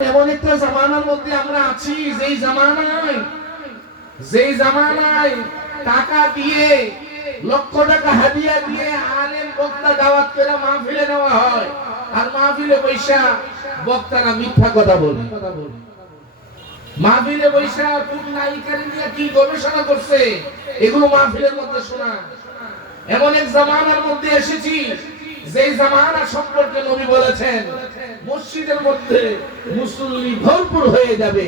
এমন একটা জামানার মধ্যে আমরা আছি যেই জামানায় টাকা দিয়ে লক্ষ টাকা হাদিয়া দিয়ে আলেম বক্তা দাওয়াত করে মাহফিলে নেওয়া হয়, আর মাহফিলে বৈশা বক্তারা মিথ্যা কথা বলে। মাহফিলে বৈশা কোন নায়িকার নিয়ে কি গবেষণা করছে এগুলো মাহফিলের মধ্যে শোনা। এমন এক জামানার মধ্যে এসেছি যেই জামানা সম্পর্কে নবী বলেছেন মসজিদের মধ্যে মুসল্লি ভরপুর হয়ে যাবে,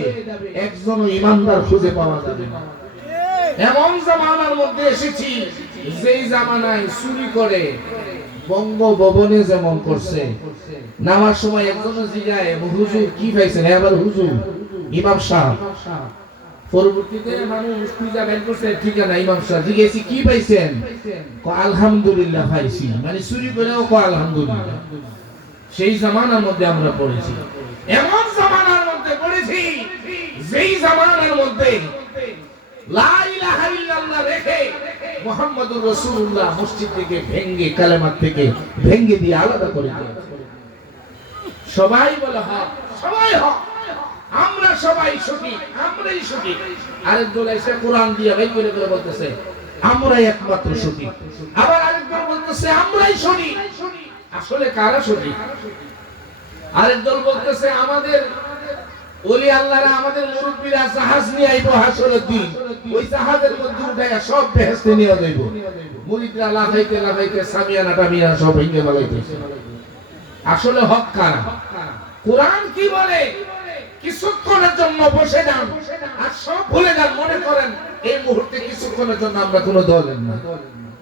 একজনও ইমানদার খুঁজে পাওয়া যাবে না। এমন জামানার মধ্যে এসেছি যেই জামানায় চুরি করে বঙ্গভবনে যেমন করছে, নামার সময় একজনও জিগায় হুজুর কি পাইছেন, এবার হুজুর ইমাম সাহেব। পরবর্তীতে মানুষ খুঁজে বের করছে ঠিকানা ইমাম সাহেব, জিজ্ঞেসি কি পাইছেন, আলহামদুলিল্লাহ পাইছি, মানে চুরি করেও আলহামদুলিল্লাহ। সেই জামানার মধ্যে আমরা পড়েছি, এমন জামানার মধ্যে পড়েছি যেই জামানার মধ্যে লা ইলাহা ইল্লাল্লাহ রেখে মুহাম্মাদুর রাসূলুল্লাহ মসজিদ থেকে ভেঙ্গে কালেমা থেকে ভেঙ্গে দিয়ে আলাদা করে দিয়েছে। সবাই বলে হক, সবাই হক, আমরা সবাই সঠিক, আমরাই সঠিক। আরেকজন এসে কোরআন দিয়ে বের করে করে বলতেছে আমরাই একমাত্র সঠিক, আবার আরেকজন বলতেছে আমরাই সঠিক। আসলে কারা সঠিক? আরেকজন বলতেছে আমাদের ওলি আল্লাহরা, আমাদের মুরব্বিরা জাহাজ নিয়ে আইবো হাসরের দিন, ওই জাহাজের মধ্যে উঠায়া সব বেহেশতে নিয়ে যাইবো। মুরিদরা লাফাইতে লাফাইতে সামিয়ানা টামিয়ানা সব ভেঙে ফেলাইতেছে। আসলে হক কারা? কোরআন কি বলে? কিছুক্ষণের জন্য বসে যান আর সব ভুলে যান, মনে করেন এই মুহূর্তে কিছুক্ষণের জন্য আমরা কোনো দলের না।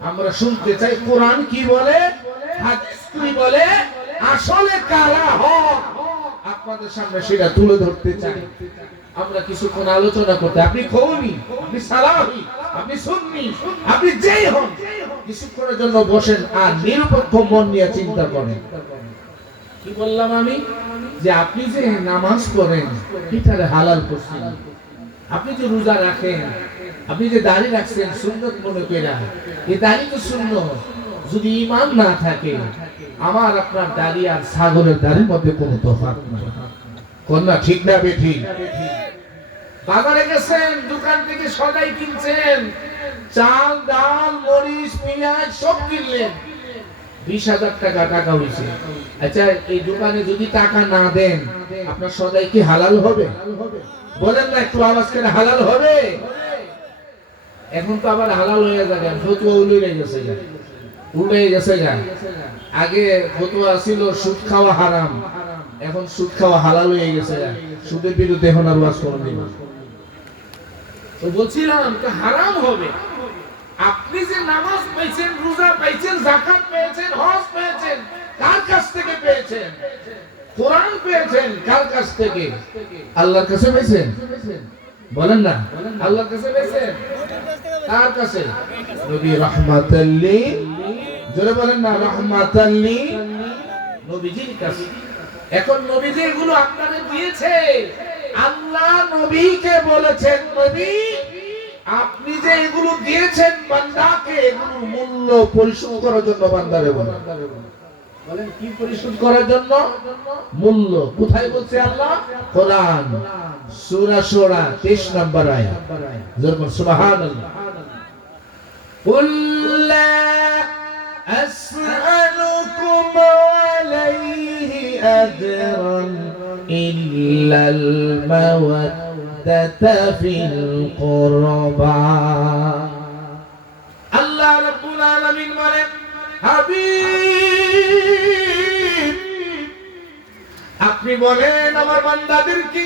আমরা শুনতে চাই কোরআন কি বলে, হাদিস কি বলে, আসলে কারা হক আপনাদের সামনে সেটা তুলে ধরতে চাই। আমরা কিছুক্ষণ আলোচনা করতে, আপনি কওমি, আপনি সালাফি, আপনি সুন্নি, আপনি যেই হন, কিছুক্ষণের জন্য বসেন আর নিরপেক্ষ মন নিয়ে চিন্তা করেন। কি বললাম আমি? যে আপনি যে নামাজ পড়েন এটারে হালাল করছেন, আপনি যে রোজা রাখেন, আপনি যে দাড়ি রাখছেন সুন্নত মনে কইরা, এই দাড়ি তো সুন্নত। যদি ঈমান না থাকে, আমার আপনার দাড়ি আর ছাগলের দাড়ির মধ্যে কোনো তফাৎ নাই। কোন না ঠিক না বেঠিক? বাজারে গেছেন, দোকান থেকে সদাই কিনছেন, চাল ডাল মরিচ পেঁয়াজ সব কিনলেন, 20,000 টাকা হয়েছে। আচ্ছা, এই দোকানে যদি টাকা না দেন আপনার সদাই কি হালাল হবে? বলেন না, একটু আওয়াজ করে হালাল হবে? এখন তো আবার হালাল হয়ে যাবে, ফতোয়া উল্টে গেছে, আগে ফতোয়া ছিল সুদ খাওয়া হারাম, এখন সুদ খাওয়া হালাল হয়ে গেছে। সুদের বিরুদ্ধে এখন আর ওয়াজ করুন না। তো বলছিলাম তো হারাম হবে। আপনি যে নামাজ পাইছেন, রোজা পাইছেন, যাকাত পেয়েছেন, হজ পেয়েছেন, কার কাছ থেকে পেয়েছেন? কোরআন পেয়েছেন কার কাছ থেকে? আল্লাহর কাছে পেয়েছেন? বলেন না, আল্লাহর কাছে পেয়েছেন? কার কাছে? নবী রাহমাতাল লিল, জোরে বলেন না, রাহমাতাল লিল নবীজির কাছে। এখন নবীজি এগুলো আপনাদের দিয়েছে, আল্লাহ নবীকে বলেছেন নবী আপনি যে এগুলো দিয়েছেন বান্দাকে, এগুলোর মূল্য পরিশোধ করার জন্য বান্দারে বলেন। বলেন কি পরিশোধ করার জন্য? মূল্য। কোথায় বলছে আল্লাহ? কোরআন সূরা শূরা 23 নম্বর আয়াত। যেরকম সুবহানাল্লাহ, কুল লা আসআলুকুম আলাইহি আজরান ইল্লাল মাওয়াদ্দাতা ফিল কুরবা। আল্লাহ রাব্বুল আলামিন বলেন, হাবিব আপনি বলেন আমার বান্দাদেরকে,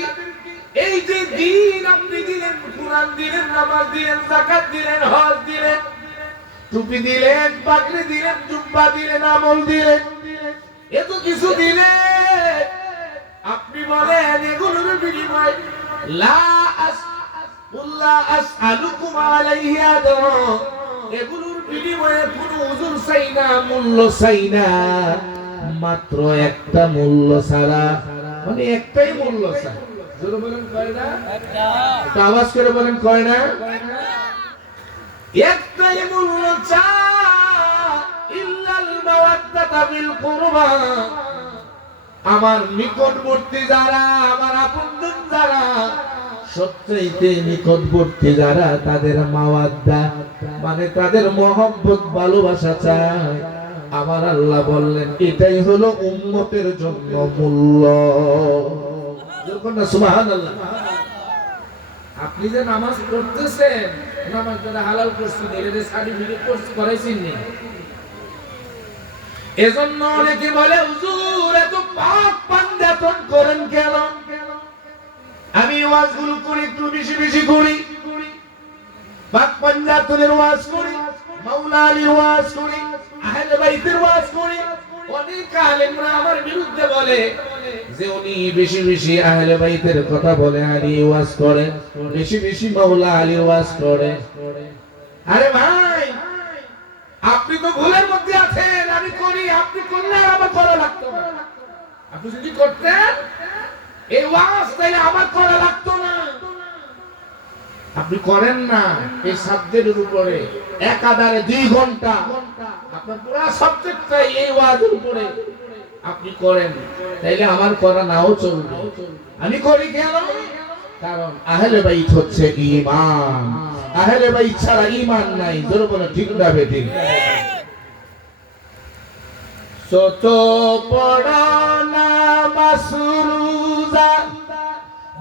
এই যে দিন আপনি দিলেন, কুরআন দিলেন, নামাজ দিলেন, যাকাত দিলেন, হজ দিলেন, টুপি দিলেন, পাগড়ি দিলেন, জুব্বা দিলেন, আমল দিলেন, এত কিছু দিলেন, আপনি বলেন এগুলোর বিনিময়ে লা আসআলুকুম আলাইহি আজরা, এগুলোর বিনিময়ে কোনো উজুর চাই না, মূল্য চাই না, মাত্র একটা মূল্য ছাড়া, মানে একটাই মূল্য চাই। জোরে বলেন কয় না? একটা আওয়াজ করে বলেন কয় না? একটাই মূল্য চাই, ইল্লাল মাওয়াদ্দাতা বিল কুরবা, আমার নিকটবর্তী যারা, আমার আপনজন যারা, সবচেয়ে নিকটবর্তী যারা, তাদের মাওয়াদ্দা মানে তাদের মহব্বত ভালোবাসা চায়। আমার আল্লাহ বললেন এটাই হলো উম্মতের জন্য মূল্য। সুবহানাল্লাহ। আপনি যে নামাজ পড়তেছেন, নামাজ যারা হালাল করছেন, এর সার্টিফিকেট কোর্স করাইছেন নি? এজন্য অনেকে বলে হুজুর এত পাক পাঞ্জাতন করেন কেন? আমি ওয়াজগুলো করি, একটু বেশি বেশি করি, পাক পাঞ্জাতনের ওয়াজ করি, মাওলা আলীর ওয়াজ করি, আহলে বাইতের ওয়াজ করি। অনেক আলেমরা আমার বিরুদ্ধে বলে যে উনি বেশি বেশি আহলে বাইতের কথা বলে, আলী ওয়াজ করে, বেশি বেশি মাওলা আলীর ওয়াজ করে। আরে ভাই, আপনি তো ভুলের মধ্যে আছেন। আমি করি, আপনি করলে আমার করা লাগতো না। আপনি যদি করতেন এই ওয়াজ, তাহলে আমার করা লাগতো না। আপনি করেন না। এই সাবজেক্টের উপরে একাধারে 2 ঘন্টা আপনার পুরো সাবজেক্টটাই এই ওয়াজের উপরে আপনি করেন, তাইলে আমার করা নাও চলবে। আমি করি কেন? কারণ আহলে বাইত হচ্ছে ঈমান। আহলে বাইত ছাড়া ঈমান নাই। জোরে বলো ঠিক না বেঠিক? সত পড়না মাসরুজা,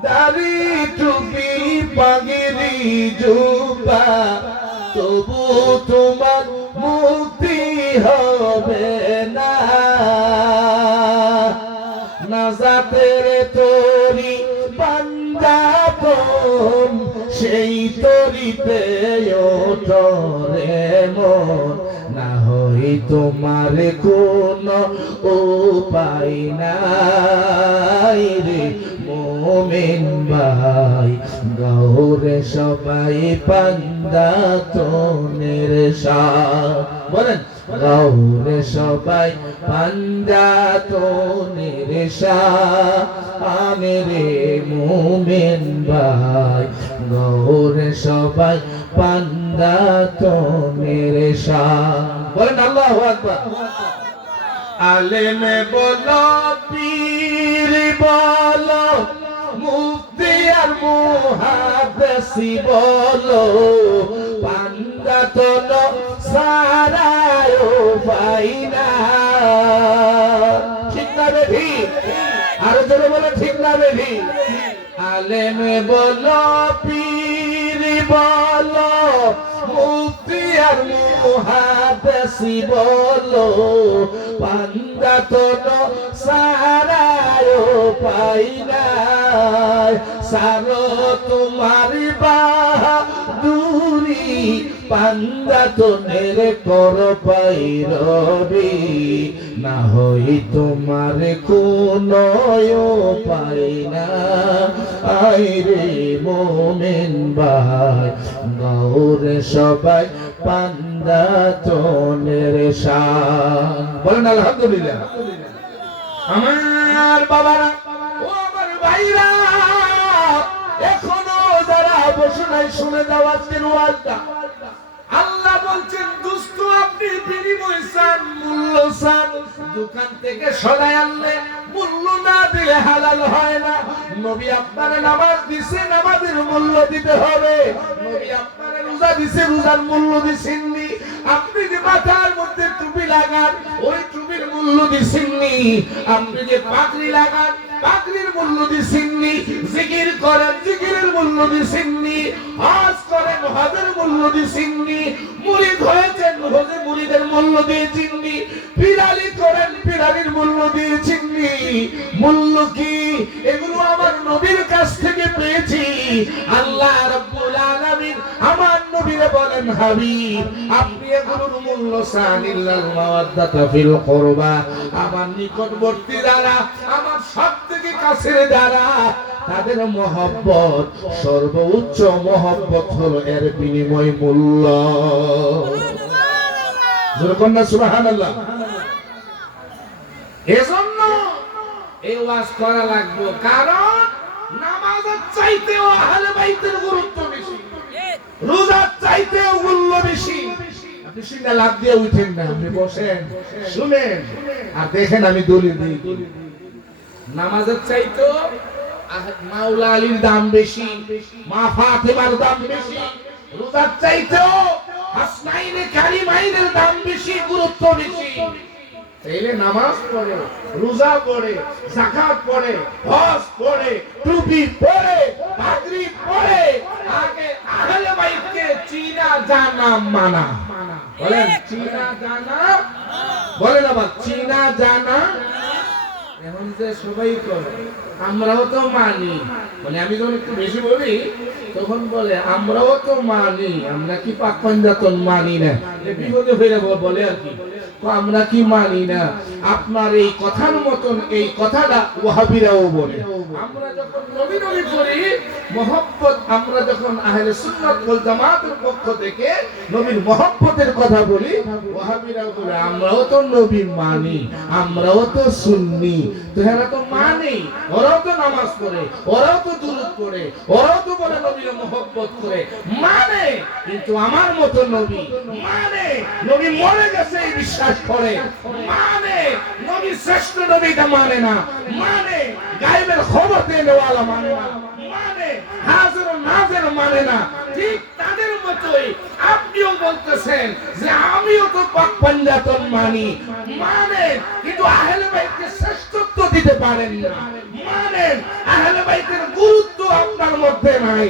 দাড়ি টুপি পাগড়ি জুব্বা, তবু তোমার মুক্তি হবে না। নাজাতের তরি পাঞ্জাতন, সেই তরিতে ওঠরে মন, না হই তোমার কোন উপায় নাই রে মুমিন ভাই। গৌরে সবাই পাঞ্জাতনের শান, বলেন গৌরে সবাই পাঞ্জাতনের শান রে মুমিন ভাই। গৌরে সবাই পাঞ্জাতনের শান, বলেন আল্লাহু আকবার। আলেম বলো, পীর বলো, মুফতি আর মুহাদ্দিস বলো, পাঞ্জাতন সারায় পাই না। ঠিক না বেঠি? আরো জোরে বলো ঠিক না বেঠি? আলেম বলো, পীর বলো, মুফতি আর মুহাদ্দিস বলো, পাঞ্জাতন সারায় পাই না। সারো তোমার বাহাদুরি, পাঞ্জাতনের কর পাইরবি, না হই তোমার কোন পাই না। আইরে মুমিন ভাই, গৌরে সবাই পাঞ্জাতনের শান, বলেন আলহামদুলিল্লাহ। আমার বাবারা, ও আমার ভাইরা, এখনো যারা বসে নাই শুনে যাও আজকের ওয়াজটা। আল্লাহ বলছেন দোস্ত, আপনি বিনিময় চান, মূল্য চান, দোকান থেকে সরাই আনলে মূল্য না দিলে হালাল হয় না। নবী আপনার নামাজ দিছে, নামাজের মূল্য দিতে হবে। নবী আপনার রোজা দিছে, রোজার মূল্য দিছেননি। আপনি যে মাথার মধ্যে টুপি লাগান, ওই টুপির মূল্য দিছেননি। আপনি যে পাগড়ি লাগান, পাগড়ির মূল্য দিছেননি। জিকির করেন, জিকিরের মূল্য দিছেননি। হজ করেন, হজের মূল্য দিছেননি। মুরিদ হয়েছেন, হজে মুরিদের মূল্য দিয়েছেননি। পিরালি করেন, পিরালির মূল্য দিয়েছেননি। মূল্য কি? এগুলো আমার নবীর কাছ থেকে পেয়েছি। আল্লাহ রাব্বুল আলামিন আমার নবীরে বলেন, হাবিব আপনি এগুলোর মূল্য চান, ইল্লাল মাওয়াদ্দাতা ফিল কুরবা, আমার নিকটবর্তী যারা, আমার সবথেকে কাছের যারা, তাদের মহব্বত, সর্বোচ্চ মহব্বত হলো এর বিনিময় মূল্য। সুবহানাল্লাহ। এজন্য এই ওয়াজ করা লাগবে, কারণ নামাজের চাইতেও আহলে বাইতের গুরুত্ব বেশি, রোজার চাইতেও মূল্য বেশি। আপনি শুনে লাভ দিয়ে উঠেন না, আপনি বসেন, শুনেন আর দেখেন আমি দলিল দিই। নামাজের চাইতো মাওলা আলীর দাম বেশি, মা ফাতেমার দাম বেশি। রোজার চাইতো হাসনাইনে কারিমাইনের দাম বেশি, গুরুত্ব বেশি। তাইলে নামাজ পড়ে, রোজা পড়ে, যাকাত পড়ে, হজ পড়ে, টুপি পড়ে, পাগড়ি পড়ে, আগে আহলে বাইতকে চিনা জানা মানা। বলেন চিনা জানা, বলেন আবার চিনা জানা। এখন যে সবাই করে, আমরাও তো মানি, মানে আমি যখন একটু বেশি বলি তখন বলে আমরাও তো মানি, আমরা কি পাক পাঞ্জাতন মানি না, বিপদে হয়ে বলে আর কি, আমরা কি মানি না। আপনার এই কথার মতন এই কথাটা ওয়াহাবিরাও বলে। আমরা যখন নবী নবী করি মহব্বত, আমরা যখন আহলে সুন্নাত ওয়াল জামাতের পক্ষ থেকে নবীর মহব্বতের কথা বলি, ওয়াহাবিরাও বলে আমরাও তো নবী মানি, আমরাও তো সুন্নি। তো এরা তো মানে, ওরাও তো নামাজ পড়ে, ওরাও তো দুরূদ পড়ে, ওরাও তো বলে নবীর মহব্বত করে, মানে। কিন্তু আমার মতো নবী মানে, নবী মরে গেছে এই বিশ্বাস করে, মানে নবী শ্রেষ্ঠ নবীটা মানে না, মানে গায়েবের খবর দেওয়ালা মানে না, মানে হাজির ও নাজির মানে না। ঠিক তাদের মতোই আপনিও বলতেছেন যে আমিও তো পাক পাঞ্জাতন মানি, মানে কিন্তু আহলে বাইতকে শ্রেষ্ঠত্ব দিতে পারেন না, মানে আহলে বাইতের গুরুত্ব আপনার মধ্যে নাই,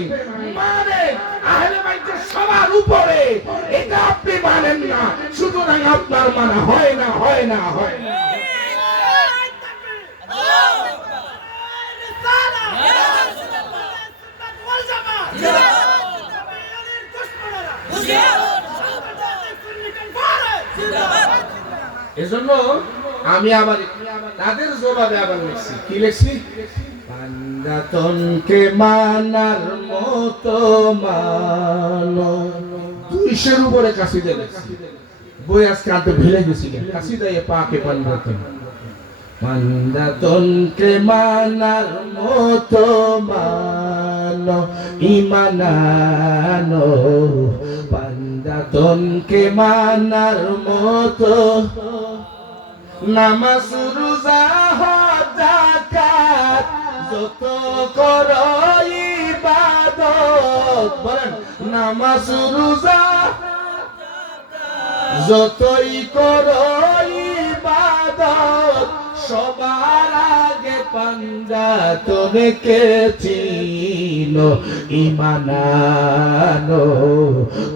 মানে আহলে বাইতের সবার উপরে, এটা আপনি মানেন না। সুতরাং আপনার মানা হয় না, হয় না, হয় না। এজন্য আমি আবার তাদের জবাবে আবার লিখছি, কি লিখছি? পাঞ্জাতনকে মানার মতো মানো। 200-এর উপরে কাসিদা লিখছি, বই আজকে আনতে ভুলে গেছি, কাসিদা এ পাকে পাঞ্জাতন। পাঞ্জাতনকে মানার মতো মানো, ইমানানো। পাঞ্জাতনকে মানার মতো নামাজ রোজা হজ যাকাত যত করো ইবাদত। বলেন নামাজ রোজা যতই করো ইবাদত, সবার আগে পাঞ্জাতনকে চিনো, ইমানানো।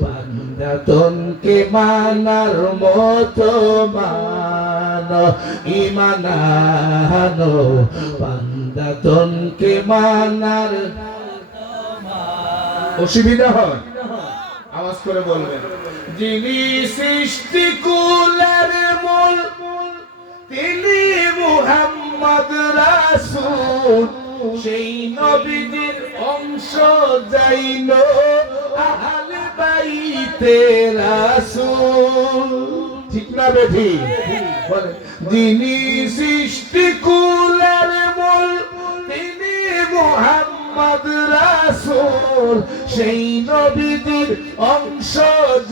পাঞ্জাতনকে মানার মতো মানো, ইমানানো। পাঞ্জাতনকে মানার অসুবিধা হয়, আওয়াজ করে বলবেন। যিনি সৃষ্টি কুলের মূল, তিনি মুহাম্মদ রাসূল। সেই নবীজির অংশ যাইনো আহলে বাইতে রাসূল। ঠিক না বেঠি? বলে যিনি সৃষ্টি কুলের মূল, তিনি মুহাম্মদ রাসূল। সেই নবীজির অংশ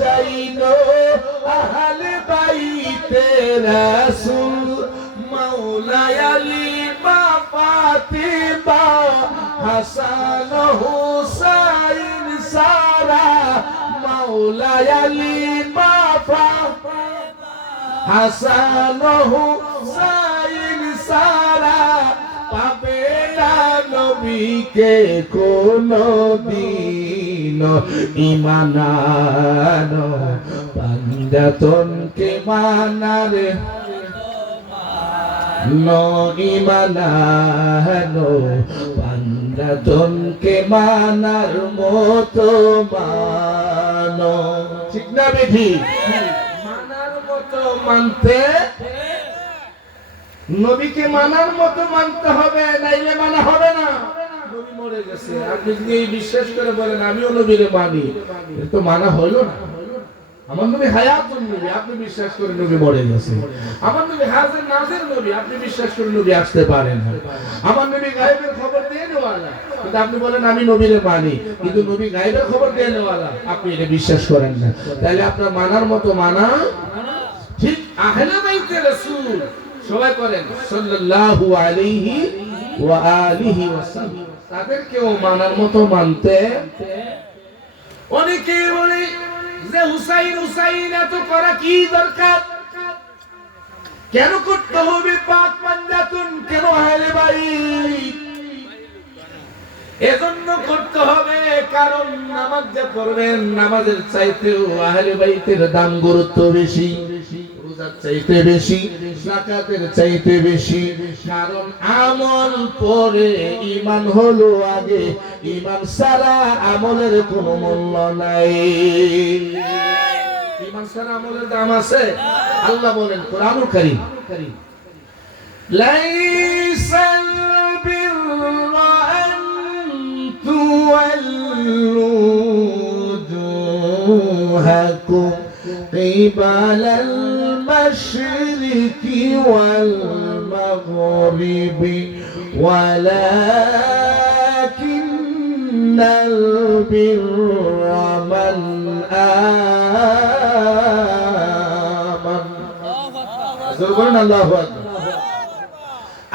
যাইনো আহলে বাইতে রাসূল। মাওলা আলী মা ফাতিমা হাসান হুসাইন সারা। মাওলা আলী মা ফাতিমা হাসান হুসাইন সারা। পাবে না নবীকে কোনদিন, ইমানানো। পাঞ্জাতনকে মানার ইমানানো। পাঞ্জাতনকে মানার মতো মানো। ঠিক না বেঠি? মানার মতো মানতে, নবীকে মানার মতো মানতে হবে, নাইলে মানা হবে না। নবী মরে গেছে, আপনি যদি এই বিশ্বাস করে বলেন আমিও নবীরে মানি, এটা তো মানা হলো না। আমার নবী হায়াতুন নবী, আপনি বিশ্বাস করে নবী মরে গেছে। আমার নবী হাজির নাজির নবী, আপনি বিশ্বাস করে নবী আসতে পারেন না। আমার নবী গায়েবের খবর দিয়ে নেওয়ালা, কিন্তু আপনি বলেন আমি নবীরে মানি, কিন্তু নবী গায়েবের খবর দিয়ে নেওয়ালা, আপনি এটা বিশ্বাস করেন না। তাহলে আপনার মানার মতো মানা ঠিক আহলে বাইতে রাসূল সবাই করেন সাল্লাল্লাহু আলাইহি ওয়া আলিহি ওয়াসাল্লাম। তাদেরকেও মানার মতো মানতে। অনেকে বলে যে হুসাইন হুসাইন এত করা কি দরকার, কেন করতে হবে পাক পাঞ্জাতুন, কেন আহলে বাইত? এজন্য করতে হবে কারণ নামাজ যে পড়বেন নামাজের চাইতেও আহলে বাইতের দাম গুরুত্ব বেশি, রোজার চাইতে বেশি, যাকাতের চাইতে বেশি। কারণ আমল পরে ঈমান হলো আগে, ঈমান ছাড়া আমলের কোনো মূল্য নাই। ঈমান ছাড়া আমলের দাম আছে? আল্লাহ বলেন কোরআনুল কারীম, লাইসাল বিররা আন তুওয়াল্লু উজুহাকুম কিবালাল মাশরিকি ওয়াল মাগরিবি ওয়ালাকিন্নাল বিররা মান আল্লাহু আকবার।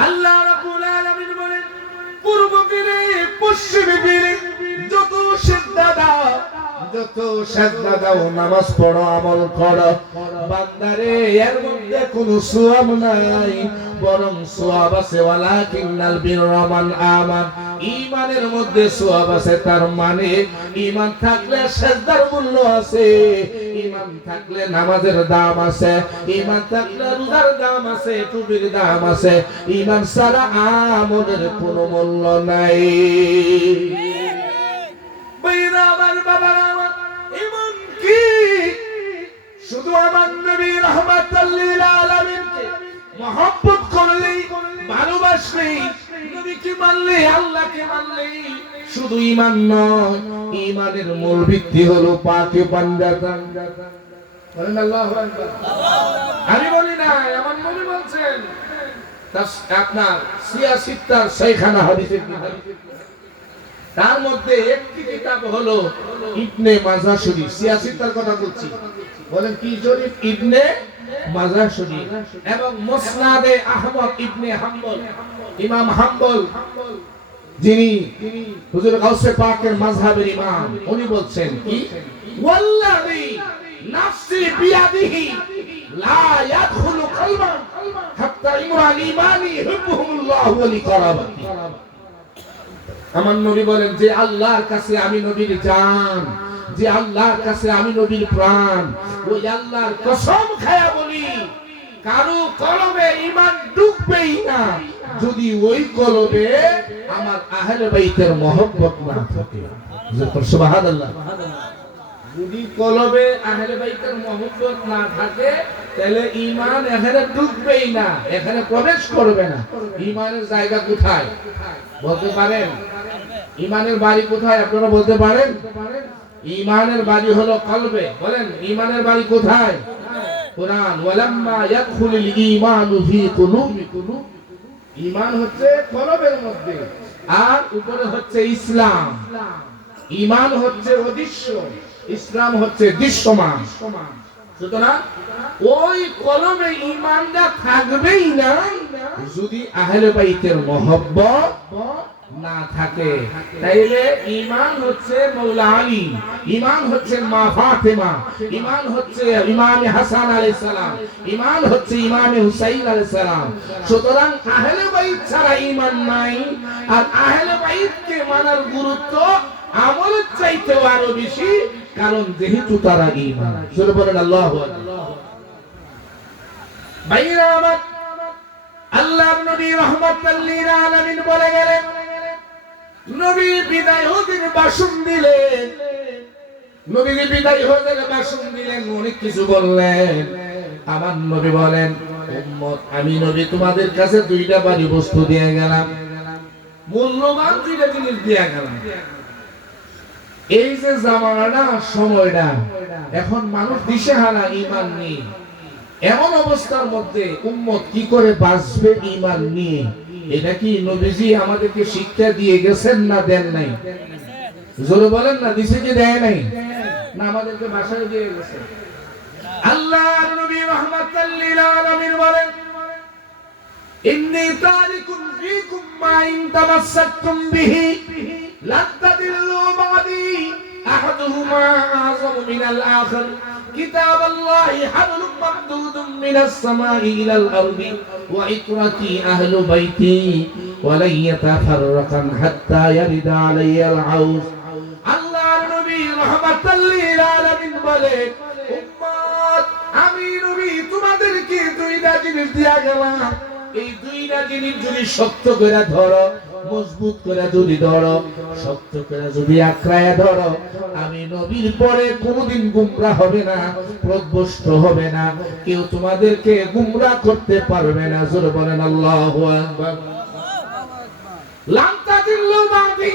আল্লাহ রাব্বুল আলামিন বলেন পূর্ব ফিরে পশ্চিমে ফিরে যত সিজদা দাও নামাজ পড়ো আমল করো, বান্দারে এর মধ্যে কোনো সওয়াব নাই, বরং সওয়াব আছে ওয়ালাকিন্নাল বিররা মান আমান। ঈমানের মধ্যে সওয়াব আছে, তার মানে ঈমান থাকলে সিজদার মূল্য আছে, ঈমান থাকলে নামাজের দাম আছে, ঈমান থাকলে রোজার দাম আছে, টুপির দাম আছে। ঈমান ছাড়া আমলের কোনো মূল্য নাই। বাইরা আমার বাবারা আমার, ঈমান কি? শুধু আমার নবী রাহমাতুল লিল আলামিনকে মহব্বত করলেই, ভালোবাসলেই, নবীকে মানলে, আল্লাহকে মানলেই শুধু ঈমান নয়, ঈমানের মূল ভিত্তি হলো পাকে পাঞ্জাতান। বলেন আল্লাহু আকবার। আমি বলি না, আমার নবী বলছেন। আপনার সিয়াসিত্তার শাইখানা হাদিসের কিতাব, তার মধ্যে একটি কিতাব হলো ইবনে মাজাহ শরীফ। সিয়াসিত্তার কথা বলছি, বলেন কি শরীফ? ইবনে মাজাহ শরীফ। এবং মুসনাদে আহমদ ইবনে হাম্বল, ইমাম হাম্বল যিনি হুজুর গাউসে পাকের মাযহাবের ইমাম, উনি বলছেন কি ওয়াল্লাহি নাফসি বিয়াদিহি লা ইয়াদখুলু কলবান হাত্তা ইমরান ঈমানি ইউহিব্বুহুমুল্লাহ ওয়া লিকারাবাতি। আমার নবী বলেন যে আল্লাহর কাছে আমি নবীর জান, যে আল্লাহর কাছে আমি নবীর প্রাণ, ওই আল্লাহর কসম খায়া বলি কারো কলবে ঈমান ঢুকবেই না যদি ওই কলবে আমার আহলে বাইতের মহব্বত না থাকে। সুবহানাল্লাহ। যদি কলবে আহলে বাইতের মহব্বত না থাকে তাহলে ঈমান এখানে ঢুকবেই না, এখানে প্রবেশ করবে না। ঈমানের জায়গা কোথায় বলতে পারেন? ঈমানের বাড়ি কোথায় আপনারা বলতে পারেন? ঈমানের বাড়ি হলো কলবে। বলেন ঈমানের বাড়ি কোথায়? কুরআন ওয়ালাম্মা ইয়াদখুলুল ঈমানু ফি কুলুবিকুম। ঈমান হচ্ছে কলবের মধ্যে, আর উপরে হচ্ছে ইসলাম। ঈমান হচ্ছে অদৃশ্য, ইসলাম হচ্ছে দৃশ্যমান। সুতরাং ওই কলবে ঈমানটা থাকবেই না যদি আহলে বাইতের মহব্বত না থাকে। তাইলে ঈমান হচ্ছে মাওলা আলী, ঈমান হচ্ছে মা ফাতেমা, ঈমান হচ্ছে ইমাম হাসান আলাইহিস সালাম, ঈমান হচ্ছে ইমাম হুসাইন আলাইহিস সালাম। সুতরাং আহলে বাইত ছাড়া ঈমান নাই। আর আহলে বাইতকে মানার গুরুত্ব আমলের চাইতেও আরো বেশি, কারণ যেহেতু তারা ঈমান। শুনে বলেন আল্লাহু আকবার। ভাইরা আমার, আল্লাহর নবী রাহমাতুল লিল আলামিন বলে গেলেন, নবী বিদায় হতে ভাষণ দিলেন, নবীর বিদায় হতে ভাষণ দিলেন, অনেক কিছু বললেন। আমার নবী বলেন, উম্মত আমি নবী তোমাদের কাছে দুইটা বাড়ি বস্তু দিয়ে গেলাম, মূল্যবান দুইটা জিনিস দিয়ে গেলাম। এই যে জামানাটা, সময়টা, এখন মানুষ দিশেহারা, ঈমান নেই। এমন অবস্থার মধ্যে উম্মত কি করে বাঁচবে ঈমান নিয়ে? এটা কি নবীজি আমাদেরকে শিক্ষা দিয়ে গেছেন না দেন নাই? জোরে বলেন না, দিছে কি দেয় নাই? না আমাদেরকে ভাষায় দিয়ে গেছে। আল্লাহর নবী রাহমাতুল লিল আলামিন বলেন, ইন্নী তারিকুন ফীকুম মা ইন তামাসসাকতুম বিহি লান তাদিল্লু বাদি আহাদুহুমা আযমু মিনাল আখার কিতাবাল্লাহি হাবলুম মামদুদুম মিনাস সামাই ইলাল আরদি ওয়া ইতরাতি আহলু বাইতি ওয়া লা ইয়াতাফাররাকান হাত্তা ইয়ারিদা আলাইয়াল আউস। আল্লাহর নবী রাহমাতাল লিল আলামিন বলে, উম্মত আমি নবী তোমাদেরকে দুইটা জিনিস দিয়া গেলাম, এই দুইটা জিনিস যদি শক্ত করে ধরো, মজবুত করে যদি ধরো, শক্ত করে যদি আঁকড়ায় ধরো, আমি নবীর পরে কোনোদিন গুমরা হবে না, পথভ্রষ্ট হবে না, কেউ তোমাদেরকে গুমরা করতে পারবে না। জোরে বলেন আল্লাহু আকবার। লান তাদিল্লু বাদি,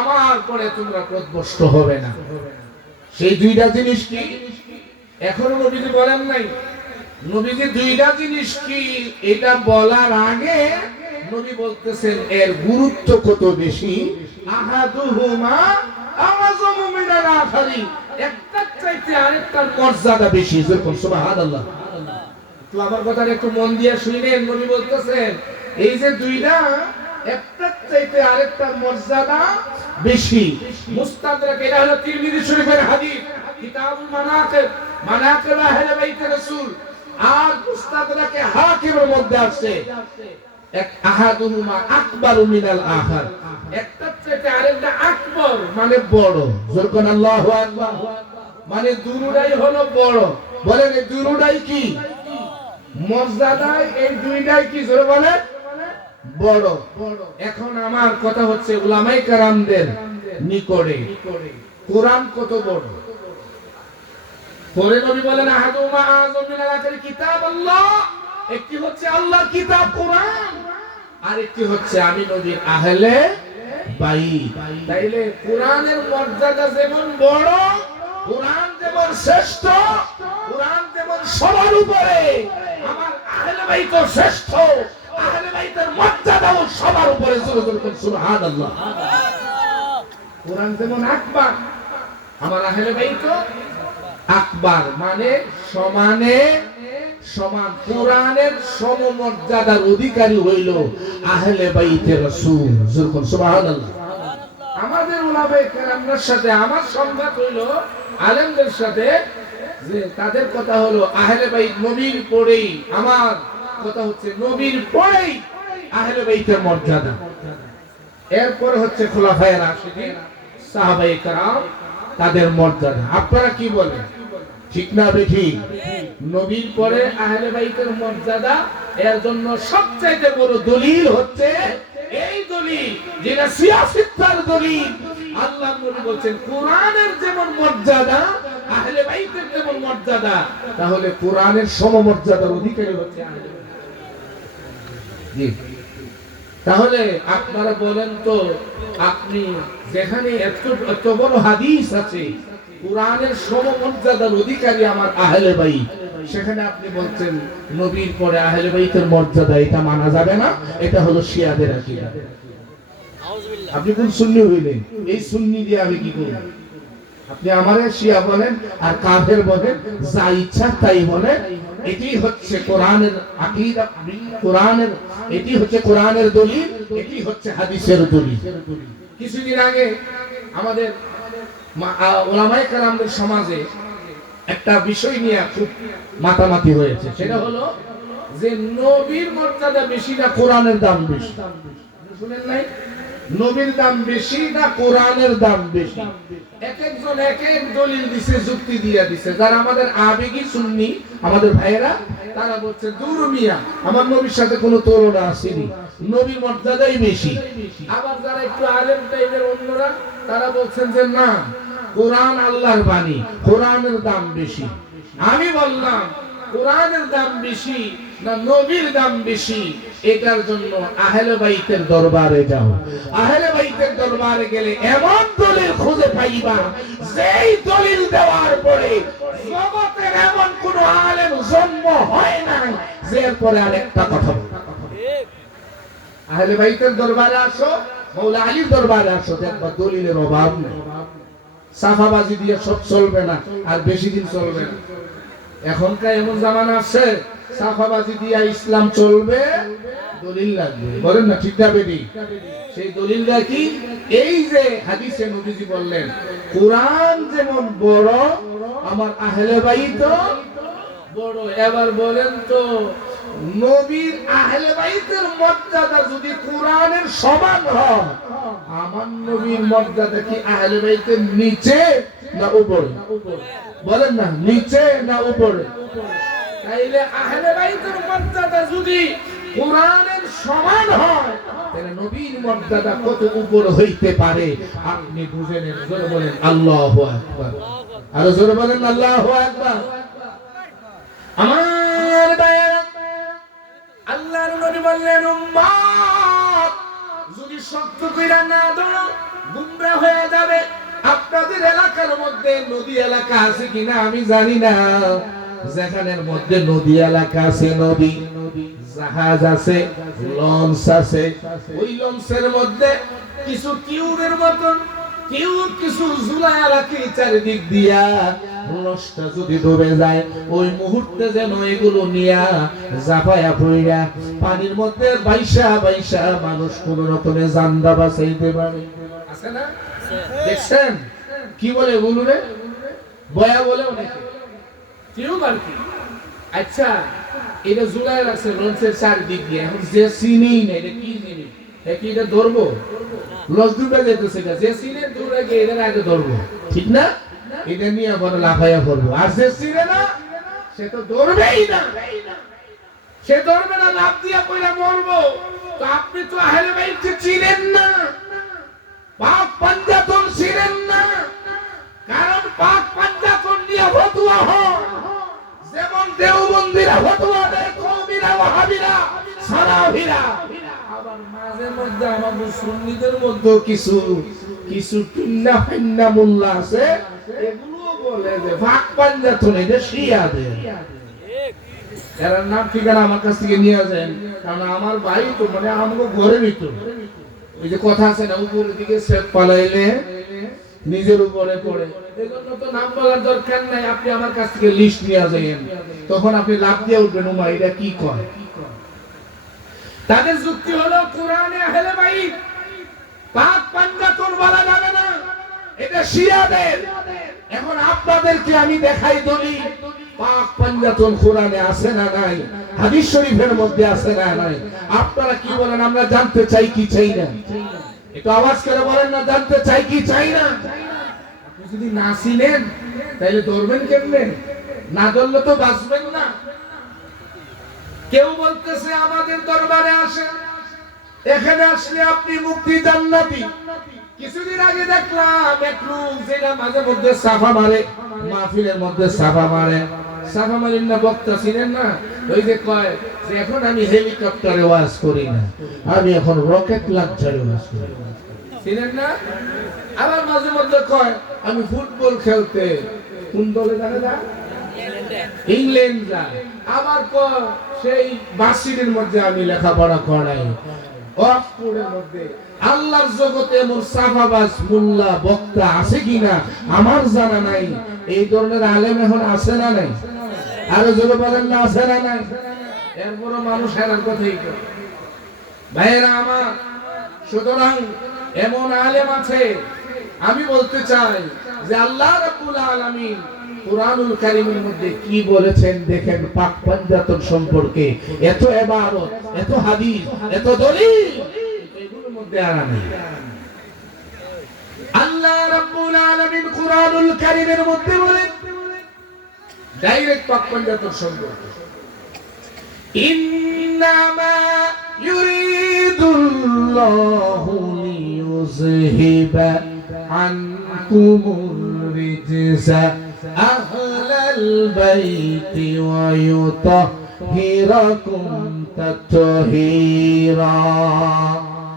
আমার পরে তোমরা পথভ্রষ্ট হবে না। সেই দুইটা জিনিস কি? এখনো নবীজি বলেন নাই। নবীজি দুইটা জিনিস কি এটা বলার আগে নবী বলতেছেন এর গুরুত্ব কত বেশি। আহাদুহুমা আযমু মিনাল আখারি, একটার চাইতে আরেকটার মর্যাদা বেশি। যেরকম সুবহানাল্লাহ। তো আমার কথাটা একটু মন দিয়ে শুনেন। নবী বলতেছেন এই যে দুইটা, একটার চাইতে আরেকটার মর্যাদা বেশি। মুস্তাদরাক, এটা হলো তিরমিজি শরীফের হাদিস, কিতাবুল মানাকিব, মানাকিব আহলে বাইত রাসূল। আর মুস্তাদরাকে হাকিমের মধ্যে আছে এক আহাদুহুমা আকবারু মিনাল আখার, একটার চাইতে আরেকটা আকবর মানে বড়। যেরকম আল্লাহু আকবার, মানে দুটোই হলো বড়। বলেন এই দুটোই কি মর্যাদায়? এই দুইটাই কি জোরে বলেন বড়। এখন আমার কথা হচ্ছে উলামায়ে কেরামদের নিকটে কোরআন কত বড়। পরে নবী বলেন আহাদুহুমা আযম মিনাল আখারি কিতাবাল্লাহ, একটি হচ্ছে আল্লাহর কিতাব কোরআন, আর একটি হচ্ছে আমি নবীর আহলে বাইত। তাইলে কোরআনের মর্যাদা যেমন বড়, কোরআন যেমন শ্রেষ্ঠ, কোরআন যেমন সবার উপরে, আমার আহলে বাইতও শ্রেষ্ঠ, আহলে বাইতের মর্যাদাও সবার উপরে। সুবহানাল্লাহ। কোরআন যেমন আকবার, আমার আহলে বাইতও আকবার, মানে সমানে সমান। কোরআনের সমমর্যাদার অধিকারী হইল আহলে বাইতে রাসূল। সুবহানাল্লাহ। আমাদের উলামায়ে কেরামদের সাথে আমার সংবাদ হইল আলেমদের সাথে, যে তাদের কথা হলো আহলে বাইত নবীর পরেই, আমার কথা হচ্ছে নবীর পরেই আহলে বাইতের মর্যাদা, এরপর হচ্ছে খুলাফায়ে রাশিদিন, সাহাবায়ে কেরাম, তাদের মর্যাদা। আপনারা কি বলেন, ঠিক না বেঠিক? নবীর পরে আহলে বাইতের মর্যাদা, এর জন্য সবচেয়ে বড় দলিল হচ্ছে এই দলিল, যেটা সিয়াসিত্তার দলিল। আল্লাহর নবী বলেন কোরআনের যেমন মর্যাদা, আহলে বাইতের যেমন মর্যাদা, তাহলে কোরআনের সমমর্যাদার অধিকারী হচ্ছে আহলে বাইত। জি, তাহলে আপনারা বলেন তো, আপনি যেখানে এত বড় হাদিস আছে কোরআনের সমমর্যাদার অধিকারী আমার আহলে বাইত, সেখানে আপনি বলছেন নবীর পরে আহলে বাইতের মর্যাদা, এটা মানা যাবে না, এটা হলো শিয়াদের আকীদা। আপনি কোন সুন্নি হইলেন? এই সুন্নি দিয়ে আমি কি করব? আপনি আমারে শিয়া বলেন আর কাফের বলেন, যা ইচ্ছা তাই বলেন। এটি হচ্ছে কোরআনের আকীদা, কোরআনের, এটি হচ্ছে কোরআনের দলিল, এটি হচ্ছে হাদিসের দলিল। কিছুদিন আগে আমাদের উলামায়ে কেরামদের সমাজে একটা বিষয় নিয়ে খুব মাতামাতি হয়েছে। সেটা হলো যে নবীর মর্যাদা বেশি না কোরআনের দাম বেশি? শুনেন নাই? নবীর দাম বেশি না কোরআনের দাম বেশি? এক একজন এক এক দলিল দিছে, যুক্তি দিয়ে দিছে। যারা আমাদের আবেগী সুন্নি আমাদের ভাইয়েরা, তারা বলছে দূর মিয়া, আমার নবীর সাথে কোনো তুলনা আসেনি, নবীর মর্যাদাই বেশি। আবার যারা একটু আলেম টাইপের অন্যরা, তারা বলছেন যে না, কোরআন আল্লাহর বাণী, কোরআনের দাম বেশি। আমি বললাম কোরআনের দাম বেশি না নবীর দাম বেশি, এটার জন্য আহলে বাইতের দরবারে যাও। আহলে বাইতের দরবারে গেলে এমন দলিল খুঁজে পাইবা, যেই দলিল দেওয়ার পরে জগতের এমন কোন আলেম জন্ম হয় না যে এরপরে আরেকটা কথা বলে। আহলে বাইতের দরবারে আসো, মাওলা আলীর দরবারে আসো, দেখবা দলিলের অভাব নেই। সাফাবাজি দিয়ে সব চলবে না, আর বেশি দিন চলবে না। এখনকার এমন জামানা আছে সাফাবাজি দিয়া ইসলাম চলবে, দলিল লাগবে। বলেন না ঠিক না বেটি? সেই দলিলটা কি? এই যে হাদিসে নবীজি বললেন কুরআন যেমন বড় আমার আহলে বাইত বড়। এবার বলেন তো নবীর আহলে বাইতের মর্যাদা যদি কোরআনের সমান হয়, আমার নবীর মর্যাদা কি আহলে বাইতের নিচে না উপরে? বলেন না নিচে না উপরে? তাইলে আহলে বাইতের মর্যাদা যদি কোরআনের সমান হয়, তাহলে নবীর মর্যাদা কত উপরে হইতে পারে আপনি বুঝে নেন। জোরে বলেন আল্লাহু আকবার। আর জোরে বলেন আল্লাহু আকবার। আমার ভাইয়েরা, আল্লাহর নবী বললেন উম্মত যদি শক্ত কইরা না ধরো গুমরা হয়ে যাবে। আপনাদের এলাকার মধ্যে নদী এলাকা আছে কিনা আমি জানি না, যেখানের মধ্যে নদী এলাকা আছে, নদী জাহাজ আছে, লঞ্চ আছে, ওই লঞ্চের মধ্যে কিছু টিউবের মতন টিউব কিছু ঝুলায়া রাখে চারিদিক দিয়া। লঞ্চটা যদি ডুবে যায় ওই মুহূর্তে যেন এগুলো নিয়া জাফায়া পড়িয়া পানির মধ্যে বাইসা বাইসা মানুষ কোন রকমে জানদা বাঁচাইতে পারে। আছে না? দেখছেন কি বলে বলুরে বয়া বলে অনেকে টিউব আর কি। আচ্ছা এটা ঝুলায় রাখছে লঞ্চের চারিদিক দিয়ে, এখন যে চিনেই না এটা কি জিনিস, কি এটা ধরবো? লঞ্চ ডুবে যেতেছে, যে চিনে দূরে গিয়ে এটার আগে ধরবো, ঠিক না? এটা নিয়ে বড় লাফাইয়া করবো। আর যে চিনে না সে তো ধরবেই না, সে ধরবে না, লাফ দিয়া পয়লা মরবো। তো আপনি তো আহলে বাইতকে চিনেন না, পাক পাঞ্জাতন চিনেন না। কারণ পাক পাঞ্জাতন নিয়ে ফতোয়া হয়, যেমন দেওবন্দিরা ফতোয়া দেয়, কওমিরা ওয়াহাবিরা সালাফিরা। আবার মাঝে মধ্যে আমাদের সুন্নিদের মধ্যে কিছু কিছু টুন্না ফান্না মোল্লা আছে, এগুলো বলে যে পাক পাঞ্জাতন এটা শিয়াদের। এর নাম ঠিকানা আমার কাছ থেকে নিয়ে যান, কারণ আমার ভাই তো মানে আমাকে ঘরে নিত। ওই যে কথা আছে না, উপরের দিকে সেফ পালাইলে নিজের উপরে পড়ে, এজন্য তো নাম বলার দরকার নাই। আপনি আমার কাছ থেকে লিস্ট নিয়ে যাবেন, তখন আপনি লাভ দিয়ে উঠবেন ওমা এটা কি কয়। তাদের যুক্তি হলো কোরআনে আহলে বাইত পাক পাঞ্জাতন বলা যাবে না, এটা শিয়াদের। এখন আপনাদেরকে আমি দেখাই দলিল পাক পাঞ্জাতন কোরআনে আছে না নাই, হাদিস শরীফের মধ্যে আছে না নাই। আপনারা কি বলেন? আমরা জানতে চাই কি চাই না? একটু আওয়াজ করে বলেন না, জানতে চাই কি চাই না? আপনি যদি না চিনেন তাহলে ধরবেন কেমনে? না ধরলে তো বাঁচবেন না। কেউ বলতেছে আমাদের দরবারে আসেন, এখানে আসলে আপনি মুক্তি জান্নাতি। কিছুদিন আগে দেখলাম এক লোক যেটা মাঝে মধ্যে সাফা মারে, মাহফিলের মধ্যে সাফা মারে। সাফা মারেন না বক্তা ছিলেন না, ওই যে কয় যে এখন আমি হেলিকপ্টারে ওয়াজ করি না, আমি এখন রকেট লঞ্চারে ওয়াজ করি, ছিলেন না? আবার মাঝে মধ্যে কয় আমি ফুটবল খেলতে কোন দলে জানে না, ইংল্যান্ড যা। আবার কয় সেই বাসিরের মধ্যে আমি লেখাপড়া করাই, অক্সফোর্ডের মধ্যে। আল্লাহর জগতে এমন সাফাবাজ মোল্লা বক্তা আছে কিনা আমার জানা নাই। এই ধরনের আলেম এখন আছে না নাই? আরো জোরে বলেন না, আছে না নাই? এরপরও মানুষ হেরার কথাই করে। ভাইয়েরা আমার, সুতরাং এমন আলেম আছে। আমি বলতে চাই যে আল্লাহ রাব্বুল আলামিন কুরআনুল কারীমের মধ্যে কি বলেছেন দেখেন পাক পাঞ্জাতন সম্পর্কে। এত ইবাদত, এত হাদিস, এত দলিল, এগুলোর মধ্যে আর নেই। আল্লাহ রাব্বুল আলামিন কুরআনুল কারীমের মধ্যে বলেন ডাইরেক্ট পাক পাঞ্জাতন সম্পর্কে, ইন্নামা ইউরিদুল্লাহু লিইউযহিবা আনকুমুর রিজসা আহলাল বাইতি ওয়া ইউতাহিরাকুম তাতহীরা।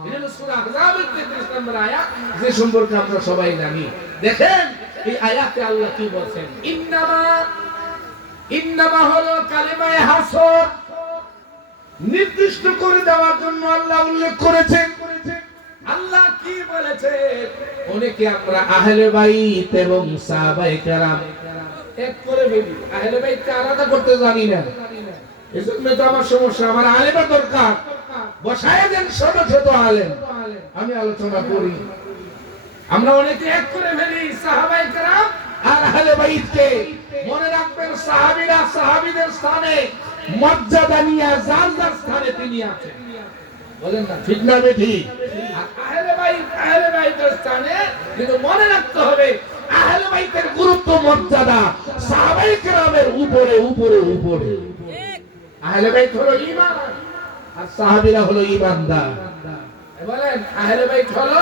এটা সূরা আহজাবের 33 নম্বর আয়াত, যে সম্পর্কে আমরা সবাই জানি। দেখেন এই আয়াতে আল্লাহ কি বলেন, ইন্নামা হলো কালিমায়ে হাসর, নির্দিষ্ট করে দেওয়ার জন্য আল্লাহ উল্লেখ করেছেন। আল্লাহ কি বলেছে? অনেকে আমরা আহলে বাইত এবং সাহাবায়ে কেরাম এক করে ফেলি, আহলে বাইতকে আলাদা করতে জানি না। এজন্য তো আমার সমস্যা, আমার আলেমা দরকার, বসায় দেন ছোট ছোট আলেম, আমি আলোচনা করি। আমরা অনেকে এক করে ফেলি সাহাবায়ে কেরাম আর আহলে বাইতকে। মনে রাখবেন সাহাবীরা সাহাবীদের স্থানে মর্যাদা নিয়ে যার যার স্থানে তিনি আছেন, বলেন না ঠিক না বেঠিক? আহলে বাইতের স্থানে কিন্তু মনে রাখতে হবে আহলে বাইতের গুরুত্ব মর্যাদা সাহাবায়ে কেরামের উপরে উপরে উপরে। আহলে বাইত হলো ঈমান আর সাহাবীরা হলো ঈমানদার। বলেন আহলে বাইত হলো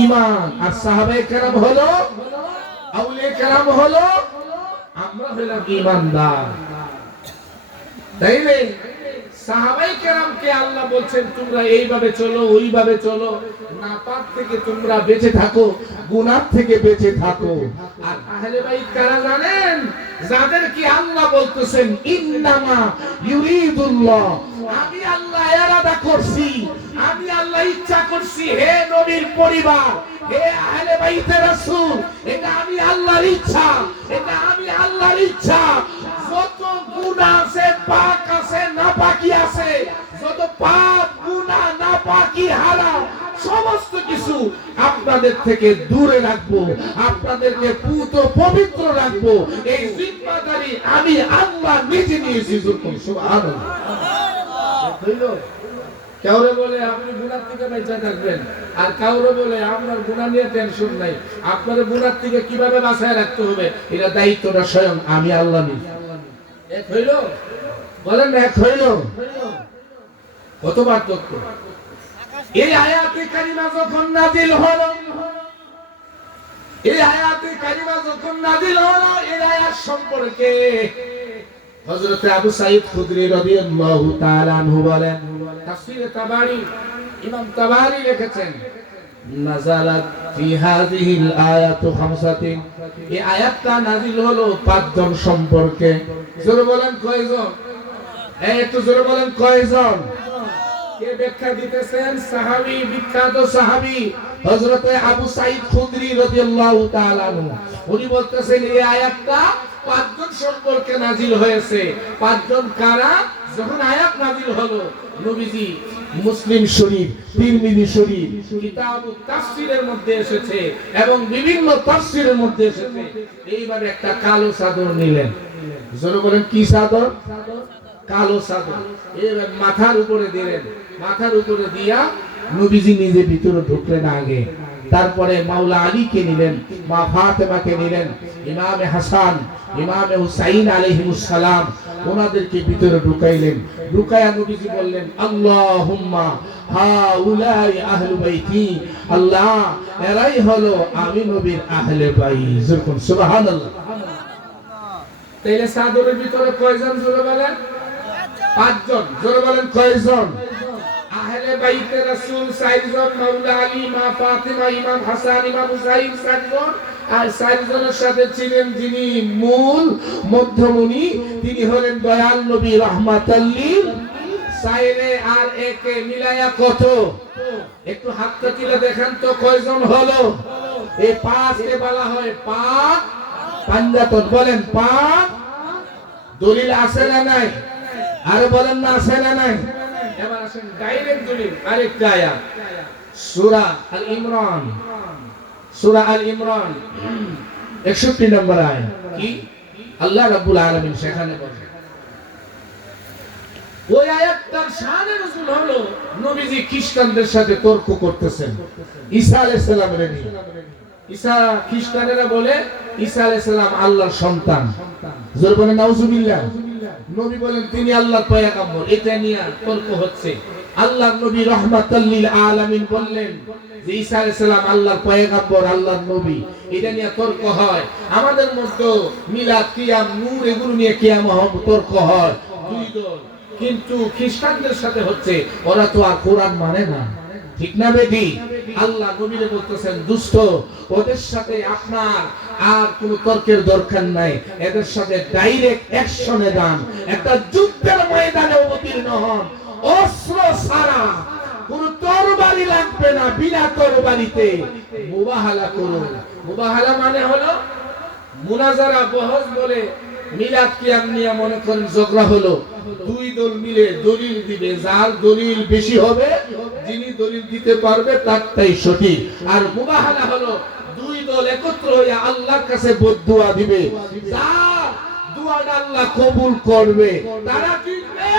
ঈমান আর সাহাবায়ে কেরাম হলো আউলিয়া কেরাম হলো, আমরা হলাম ঈমানদার। তাইলে সাহাবায়ে কেরামকে আল্লাহ বলছেন তোমরা এইভাবে চলো ওইভাবে চলো, নাপাক থেকে তোমরা বেঁচে থাকো, গুনাহ থেকে বেঁচে থাকো। আর আহলে বাইত কারা জানেন? যাদের কি আল্লাহ বলতেছেন ইন্নামা ইউরিদুল্লাহ, আমি আল্লাহ ইরাদা করছি, আমি আল্লাহ ইচ্ছা করছি, হে নবীর পরিবার, হে আহলে বাইতের রাসূল, এটা আমি আল্লাহর ইচ্ছা, এটা আমি আল্লাহর ইচ্ছা। যত গুনাহ আছে, পাক আছে, নাপাকি আছে, যত পাপ গুনাহ নাপাকি হারাম সমস্ত কিছু আপনাদের থেকে দূরে রাখবো, আপনাদেরকে পুত পবিত্র রাখবো, এই জিম্মাদারি আমি আল্লাহ নিজে নিয়েছি। সুবহানাল্লাহ। কাউরে বলে আপনি গুনাহ থেকে বাঁচা থাকবেন, আর কাউরে বলে আপনার গুনাহ নিয়ে টেনশন নাই, আপনার গুনাহ থেকে কিভাবে বাঁচায় রাখতে হবে এটা দায়িত্বটা স্বয়ং আমি আল্লাহ নিই। এক হইল? বলেন এক হইল? কত পার্থক্য! এই আয়াতে কারিমা যখন নাজিল হলো, এই আয়াতে কারিমা যখন নাজিল হলো, এই আয়াত সম্পর্কে হযরত আবু সাঈদ খুদরি রাদিয়াল্লাহু তাআলা আনহু বলেন, তাফসীরে তাবারি, ইমাম তাবারি লিখেছেন, নাযালাত ফি হাযিহিল আয়াতু খামসাতিন, এই আয়াতটা নাজিল হলো পাঁচজন সম্পর্কে। জোরে বলেন কয়জন? একটু জোরে বলেন কয়জন? কে ব্যাখ্যা দিতেছেন? সাহাবী, বিখ্যাত সাহাবী হযরত আবু সাঈদ খুদরি রাদিয়াল্লাহু তাআলা আনহু। উনি বলতেছেন এই আয়াতটা পাঁচজন সম্পর্কে নাজিল হয়েছে। পাঁচজন কারা? যখন আয়াত নাজিল হলো, নবীজি মুসলিম শরীফ, তিরমিজি শরীফ, কিতাবুত তাফসীরের মধ্যে এসেছে এবং বিভিন্ন তাফসীরের মধ্যে এসেছে, এইভাবে একটা কালো চাদর নিলেন। জোরে বলেন কি চাদর? কালো চাদর। এইভাবে মাথার উপরে দিলেন, মাথার উপরে দিয়া নবীজি নিজে ভিতরে ঢুকলেন আগে, তারপরে মাওলা আলীকে নিলেন, মা ফাতেমাকে নিলেন, ইমামে হাসান, ইমামে হুসাইন আলাইহিমুস সালাম, ওনাদেরকে ভিতরে ঢুকাইলেন। ঢুকায়া নবীজি বললেন, আল্লাহুম্মা হাউলাই আহলু বাইতি, আল্লাহ এরাই হলো আমি নবীর আহলে বাইত। সুবহানাল্লাহ। তাইলে চাদরের ভিতরে কয়জন? জোরে বলেন। পাঁচজন। জোরে বলেন কয়জন? আহলে বাইতে রাসূল চারজন, মাওলা আলী, মা ফাতেমা, ইমাম হাসান, ইমাম হুসাইন চারজন, আর চারজনের সাথে ছিলেন যিনি মূল মধ্যমণি, তিনি হলেন দয়াল নবী রাহমাতাল লিল চাইরে আর একে মিলায়া কত? একটু হাতটা তুলে দেখান তো কয়জন হলো? এই পাঁচকে বলা হয় পাক পাঞ্জাতন। বলেন পাক। দলিল আছে না নাই? আর বলেন না আছে না নাই? এবার আসেন ডাইরেক্ট দলিল। আরেকটা আয়াত, সূরা আল ইমরান, সূরা আল ইমরান 61 নম্বর আয়াত। কি আল্লাহ রাব্বুল আলামিন সেখানে বলেন, ওই আয়াতটার শানে নজুল হলো নবীজি খ্রিস্টানদের সাথে তর্ক করতেছেন ঈসা আলাইহিস সালামের নিয়ে। ঈসা, খ্রিস্টানেরা বলে ঈসা আলাইহিস সালাম আল্লাহর সন্তান। জোরে বলেন নাউজুবিল্লাহ। নবী বলেন তিনি আল্লাহর পয়গম্বর। এটা নিয়ে তর্ক হচ্ছে। আল্লাহর নবী রাহমাতাল লিল আলামিন বললেন যে ঈসা আলাইহিস সালাম আল্লাহর পয়গম্বর, আল্লাহর নবী। এটা নিয়ে তর্ক হয়। আমাদের মধ্যে মিলাদ, কিয়াম, নূর এগুলো নিয়ে কিয়াম তর্ক হয়। দুই দল। কিন্তু খ্রিস্টানদের সাথে হচ্ছে, ওরা তো আর কোরআন মানে না, ঠিক না বেটি? আল্লাহ নবীরে বলতেছেন দুষ্ট, ওদের সাথে আপনার আর কোনো তর্কের দরকার নাই, এদের সাথে ডাইরেক্ট অ্যাকশনে যান, একটা যুদ্ধের ময়দানে অবতীর্ণ হন, অস্ত্র ছাড়া, কোন তরবারি লাগবে না, বিনা তরবারিতে মুবাহালা করুন। মুবাহালা মানে হলো মুনাজারা, বহস বলে মিলাদ কিয়াম নিয়ে মনে করেন ঝগড়া হলো, দুই দল মিলে দলিল দিবে, যার দলিল বেশি হবে, যিনি দলিল দিতে পারবে তারটাই সঠিক। আর মুবাহালা হলো দুই দল একত্র হয়ে আল্লাহর কাছে বদদুয়া দিবে, যার দুয়াটা আল্লাহ কবুল করবে তারা জিতবে,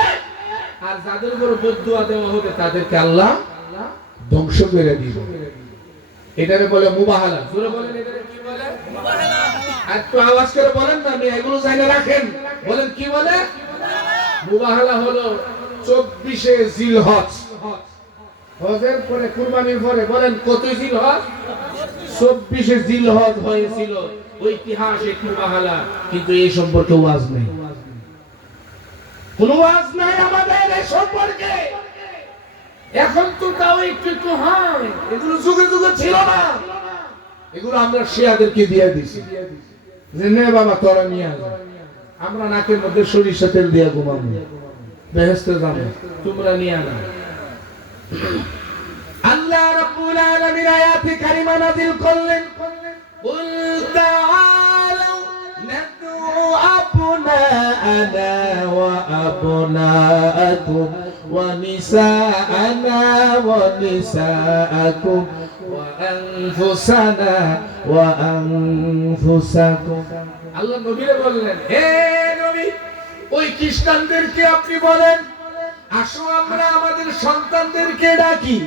আর যাদের উপর বদদুয়া দেওয়া হবে তাদেরকে আল্লাহ ধ্বংস করে দিবে। এটাকে বলে মুবাহালা। জোরে বলেন এটাকে কি বলে? মুবাহালা। একটু আওয়াজ করে বলেন না, আমি এগুলো জায়গা রাখেন, বলেন কি বলে? মুবাহালা হলো 24শে জিলহজ, হজের পরে কুরবানির পরে, বলেন কত জিলহজ? 24শে জিলহজ হয়েছিল ঐতিহাসিক মুবাহালা, কিন্তু এই সম্পর্কে ওয়াজ নেই, কোনো ওয়াজ নাই আমাদের এই সম্পর্কে। এখন তো তাও একটু হয়, এগুলো যুগে যুগে ছিল না, এগুলো আমরা শিয়াদেরকে দিয়ে দিছি যে নে বাবা তোরা নিয়ে আয়, আমরা নাকের মধ্যে সরিষা তেল দিয়ে ঘুমাবো, বেহেশতে যাবো, তোমরা নিয়ে আনা। আল্লাহ রাব্বুল আলামিন আয়াতে কারিমা নাযিল করলেন, কুল তাআলু নাদউ আবনাআনা ওয়া আবনাআকুম ওয়া নিসাআনা ওয়া নিসাআকুম ওয়া আনফুসানা ওয়া আনফুসাকুম। আল্লাহ নবীরে বললেন, হে নবী, ওই খ্রিস্টানদেরকে আপনি বলেন, আসো আমরা আমাদের সন্তানদেরকে ডাকি,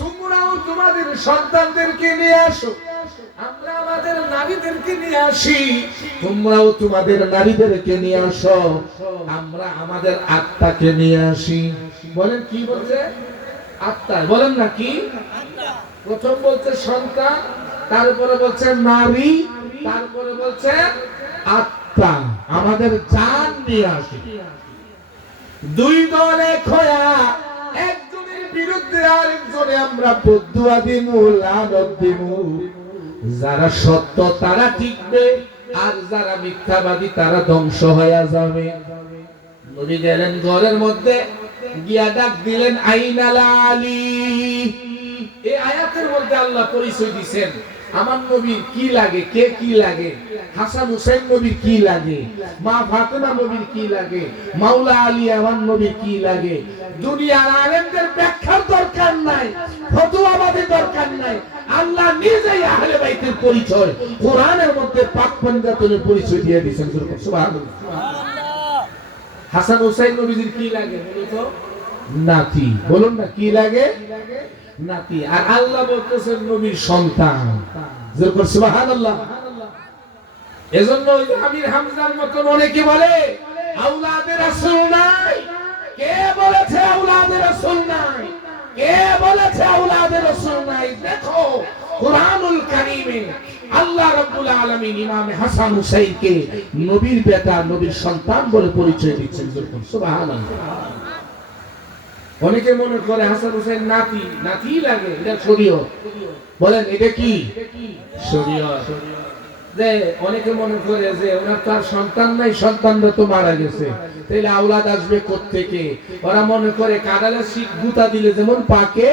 তোমরাও তোমাদের সন্তানদেরকে নিয়ে আসো, আমরা আমাদের নারীদেরকে নিয়ে আসি, তোমরাও তোমাদের নারীদেরকে নিয়ে আসো, আমরা আমাদের আত্মাকে নিয়ে আসি। বলেন কি বলছে? আত্মা। বলেন না কি? প্রথম বলছে সন্তান, তারপরে বলছে নারী, তারপরে বলছে আত্মা, আমাদের জান নিয়ে আসি। দুই দলে খোয়া, একজনের বিরুদ্ধে আরেকজনে আমরা বদদুয়া দিমু, লানত দিমু। যারা সত্য তারা টিকবে, আর যারা মিথ্যাবাদী তারা ধ্বংস হয়ে যাবে। নবী গেলেন ঘরের মধ্যে, গিয়া ডাক দিলেন, আইনাল আলী। এই আয়াতের মধ্যে আল্লাহ পরিচয় দিবেন আমার নবীর কি লাগে, কে কি লাগে, হাসান হুসাইন নবীর কি লাগে, মা ফাতেমা নবীর কি লাগে, মাওলা আলী আমার নবীর কি লাগে। দুনিয়ার আলেমদের ব্যাখ্যার দরকার নাই, ফতোয়াবাদের দরকার নাই, আল্লাহ নিজেই আহলে বাইতের পরিচয় কোরআনের মধ্যে পাক পঞ্জাতনের পরিচয় দিয়ে দিয়েছেন। সুবহানাল্লাহ। হাসান হুসাইন নবীর কি লাগে বলো তো? নাতি। বলুন না কি লাগে? নাতি। আর আল্লাহ বলতেছেন নবীর সন্তান। যেরকম সুবহানাল্লাহ। এজন্য ওই আমির হামজার মতন অনেকে বলে আওলাদে রাসূল নাই। কে বলেছে আওলাদে রাসূল নাই? কে বলেছে আওলাদে রাসূল নাই? দেখো কুরআনুল কারীমে আল্লাহ রাব্বুল আলামিন ইমাম হাসান হুসাইনকে নবীর বেটা, নবীর সন্তান বলে পরিচয় দিচ্ছেন। যেরকম সুবহানাল্লাহ। অনেকে মনে করে হাসান হুসাইন নাতি, নাতি লাগে, এটা শরীয়ত। বলেন এটা কি? শরীয়ত। যে অনেকে মনে করে যে ওনার তার সন্তান নাই, সন্তানরা তো মারা গেছে, তাইলে আওলাদ আসবে কোত্থেকে? ওরা মনে করে কাঁঠালের শিক গুতা দিলে যেমন পাকে,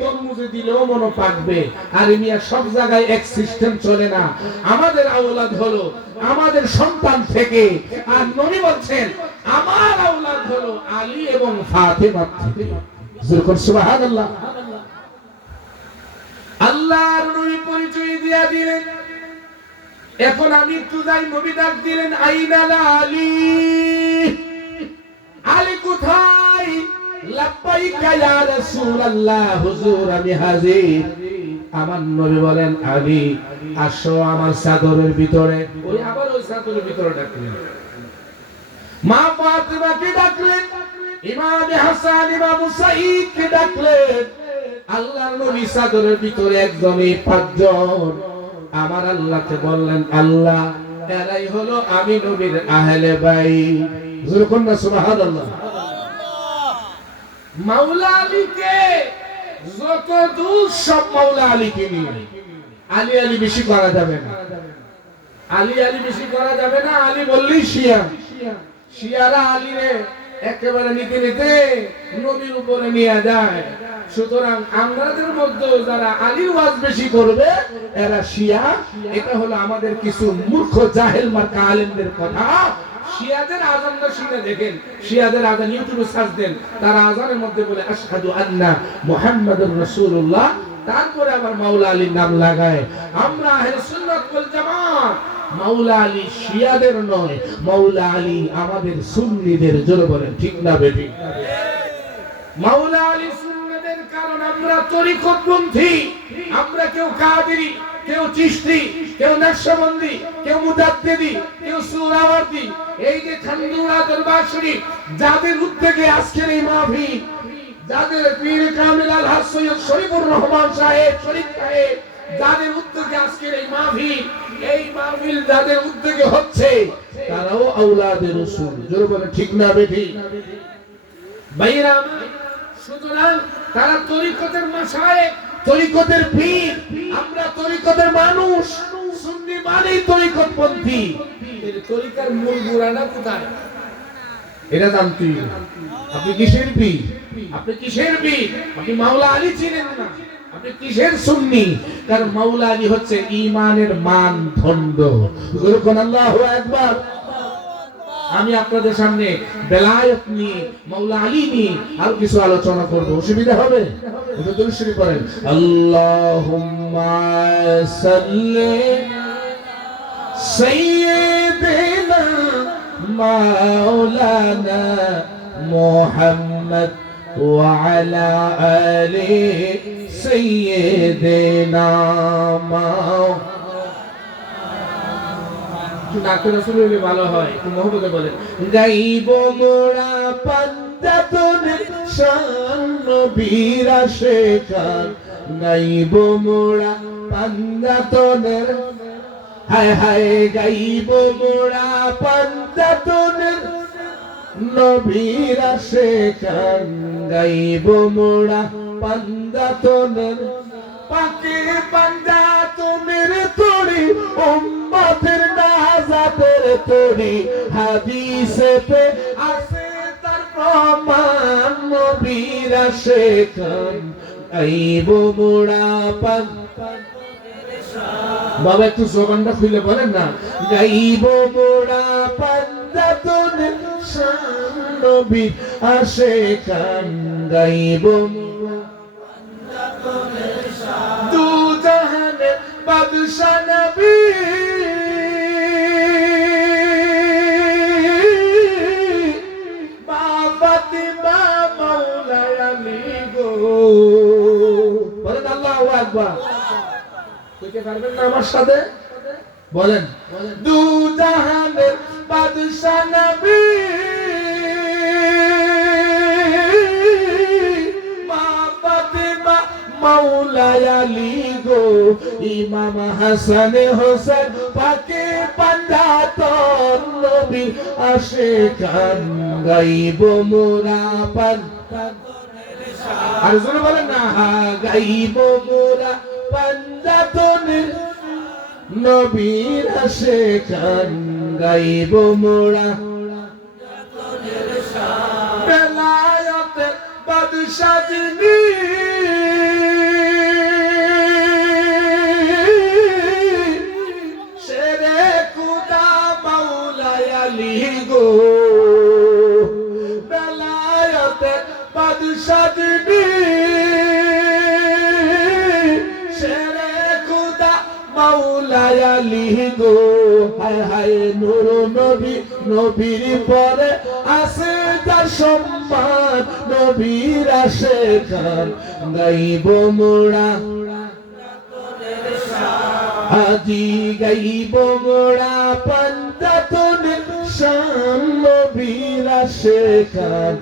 তরমুজে দিলেও মনে পাকবে। আর মিয়া সব জায়গায় এক সিস্টেম চলে না। আমাদের আওলাদ হলো আমাদের সন্তান থেকে, আর নবী বলছেন আমার আওলাদ হলো আলী এবং ফাতেমা থেকে। সুবহানাল্লাহ। আল্লাহর নবী পরিচয় দিয়া দিলেন। এখন আমি একটু যাই, নবী ডাক দিলেন, আইনাল আলী। আলী কোথায়? লাব্বাইকা ইয়া রাসূলুল্লাহ, হুজুর আমি হাজির। আমার নবী বলেন, আলী আসো আমার চাদরের ভিতরে। ওই আবার ওই চাদরের ভিতরে ডাকলেন। মা ফাতেমাকে ডাকলেন, ইমাম হাসান, ইমাম হুসাইনকে ডাকলেন। আল্লাহর নবী চাদরের ভিতরে একজনই পাঁচজন। আমার আল্লাহকে বললেন, আল্লাহ এরাই হলো আমি নবীর আহলে বাইত। যেরকম না সুবহানাল্লাহ। মাওলা আলীকে যত দূর সব মাওলা আলীকে নিয়ে। আলী আলী বেশি করা যাবে না, আলী আলী বেশি করা যাবে না। আলী বললেই শিয়া, শিয়ারা আলীরে একেবারে নিতে নিতে নবীর উপরে নিয়ে যায়। সুতরাং আমাদের মধ্যে যারা আলীর ওয়াজ বেশি করবে এরা শিয়া। এটা হলো আমাদের কিছু মূর্খ জাহেল মার্কা আলেমদের কথা। শিয়াদের আযানটা শুনে দেখেন, শিয়াদের আযান ইউটিউবে সার্চ দেন, তারা আযানের মধ্যে বলে আশহাদু আন্না মুহাম্মাদুর রাসূলুল্লাহ, তারপরে আবার মাওলা আলীর নাম লাগায়। আমরা আহলে সুন্নাত ওয়াল জামাত মাওলা আলী শিয়াদের নয়, মাওলা আলী আমাদের সুন্নিদের। জোরে বলেন ঠিক না বেঠিক? মাওলা আলী সুন্নিদের, কারণ আমরা তরিকতপন্থী। আমরা কেউ কাদেরী, কেউ চিশতি, কেউ নকশবন্দি, কেউ মুজাদ্দিদি, কেউ সুহরাওয়ার্দী, এই যে খানদুরা দরবার শরীফ, যাদের উদ্যোগে আজকের এই মাহফিল, যাদের পীর কামিল আল হক সৈয়দ শরীফুর রহমান সাহেব শরীফ সাহেব, যাদের উদ্যোগে আজকের এই মাহফিল যাদের উদ্যোগে হচ্ছে, তারাও আওলাদে রাসূল। জোরে বলেন ঠিক না বেঠিক? ভাইরা আমার, সুতরাং তারা তরিকতের মাশায়েখ, তরিকতের পীর, আমরা তরিকতের মানুষ। সুন্নি মানেই তরিকতপন্থী। এর তরিকার মূল গোড়াটা কোথায় এটা জানতে হবে। আপনি কিসের পীর? আপনি কিসের পীর? আপনি মাওলা আলী চিনেন না, আপনি কিসের সুন্নি? কারণ মাওলা আলী হচ্ছে ঈমানের মানদণ্ড। যখন আল্লাহু আকবার। আমি আপনাদের সামনে বেলায়েত নিয়ে, মাওলা আলী নিয়ে আর কিছু আলোচনা করব, অসুবিধা হবে? একটু দরুদ শরীফ পড়েন। আল্লাহুম্মা সাল্লি সাইয়্যিদিনা মাওলানা মুহাম্মদ ওয়া আলা আলি সাইয়্যিদিনা মাওলানা। নাতে রাসূল হইলে ভালো হয়, একটু মহব্বতে বলেন। গাইব মোরা পাঞ্জাতনের শান নবীর আশিকান, গাইব মোরা পাঞ্জাতনের, হায় হায় গাইব মোরা পাঞ্জাতনের নবীর আশিকান, গাইব মোরা পাঞ্জাতনের পাকে পাঞ্জাতনের তরি, উম্মতের নাজাতের তরি, হাদিসেতে আছে তার প্রমাণ, নবীর আশিকান গাইব মোরা বাবা একটু জবানটা খুলে বলেন না। গাইব মোরা পাঞ্জাতনের শান নবীর আশিকান, গাইব দু জাহানের বাদশা নবী, মা ফাতিমা মাওলা আলী গো। বলেন আল্লাহু আকবার। কইতে পারবেন না আমার সাথে? বলেন। দু জাহানের বাদশা নবী, মাওলা আলী গো, ইমাম হাসান হোসেন পাকে পাঞ্জাতন নবীর আশিকান, গাইব মোরা আর জোরে বলেন না, গাইব মোরা পাঞ্জাতনের নবীর আশিকান, গাইব মোরা বেলায়েতের বাদশা যিনি, বেলায়েতের বাদশা যিনি, শেরে খুদা মাওলা আলী গো। হায় হায় নূর নবী, নবীর পরে আছে তার সম্মান, নবীর আশিকান গাইব মোরা আজি, গাইব মোরা পাঞ্জাতনের শান নবীর আশিকান,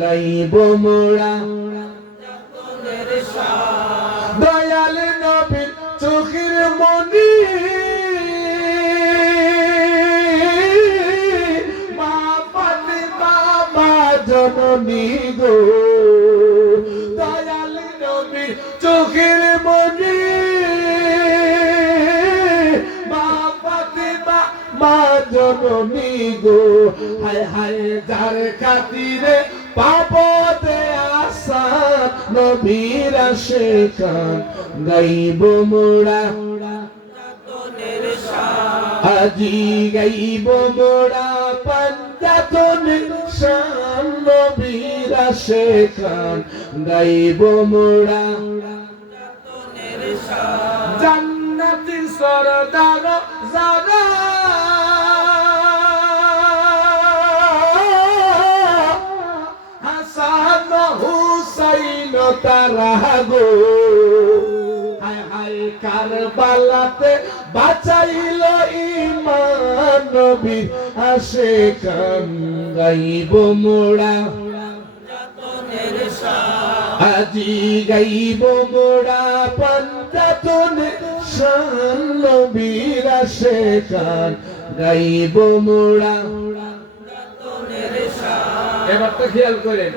গাইব মোরা দয়াল নবীর চোখের মনি, মা ফাতিমা মা জননী গো। দয়াল নবীর চোখের মনি, মা ফাতিমা মা জননী গো। হায় হায় যার খাতিরে পাপতে আসান, নবীর আশিকান গাইব মোরা আজি, গাইব মোরা পাঞ্জাতন শান নবীর আশিকান গাইব মোরা জান্নাতের সরদার যারা হাসান হুসাইন তারা গো হায় হায় কারবালাতে বাঁচাইল ঈমান নবীর আশিকান গাইব মোরা আজি গাইব মোরা পাঞ্জাতনের শান নবীর আশিকান গাইব মোরা। এবার তো খেয়াল করেন,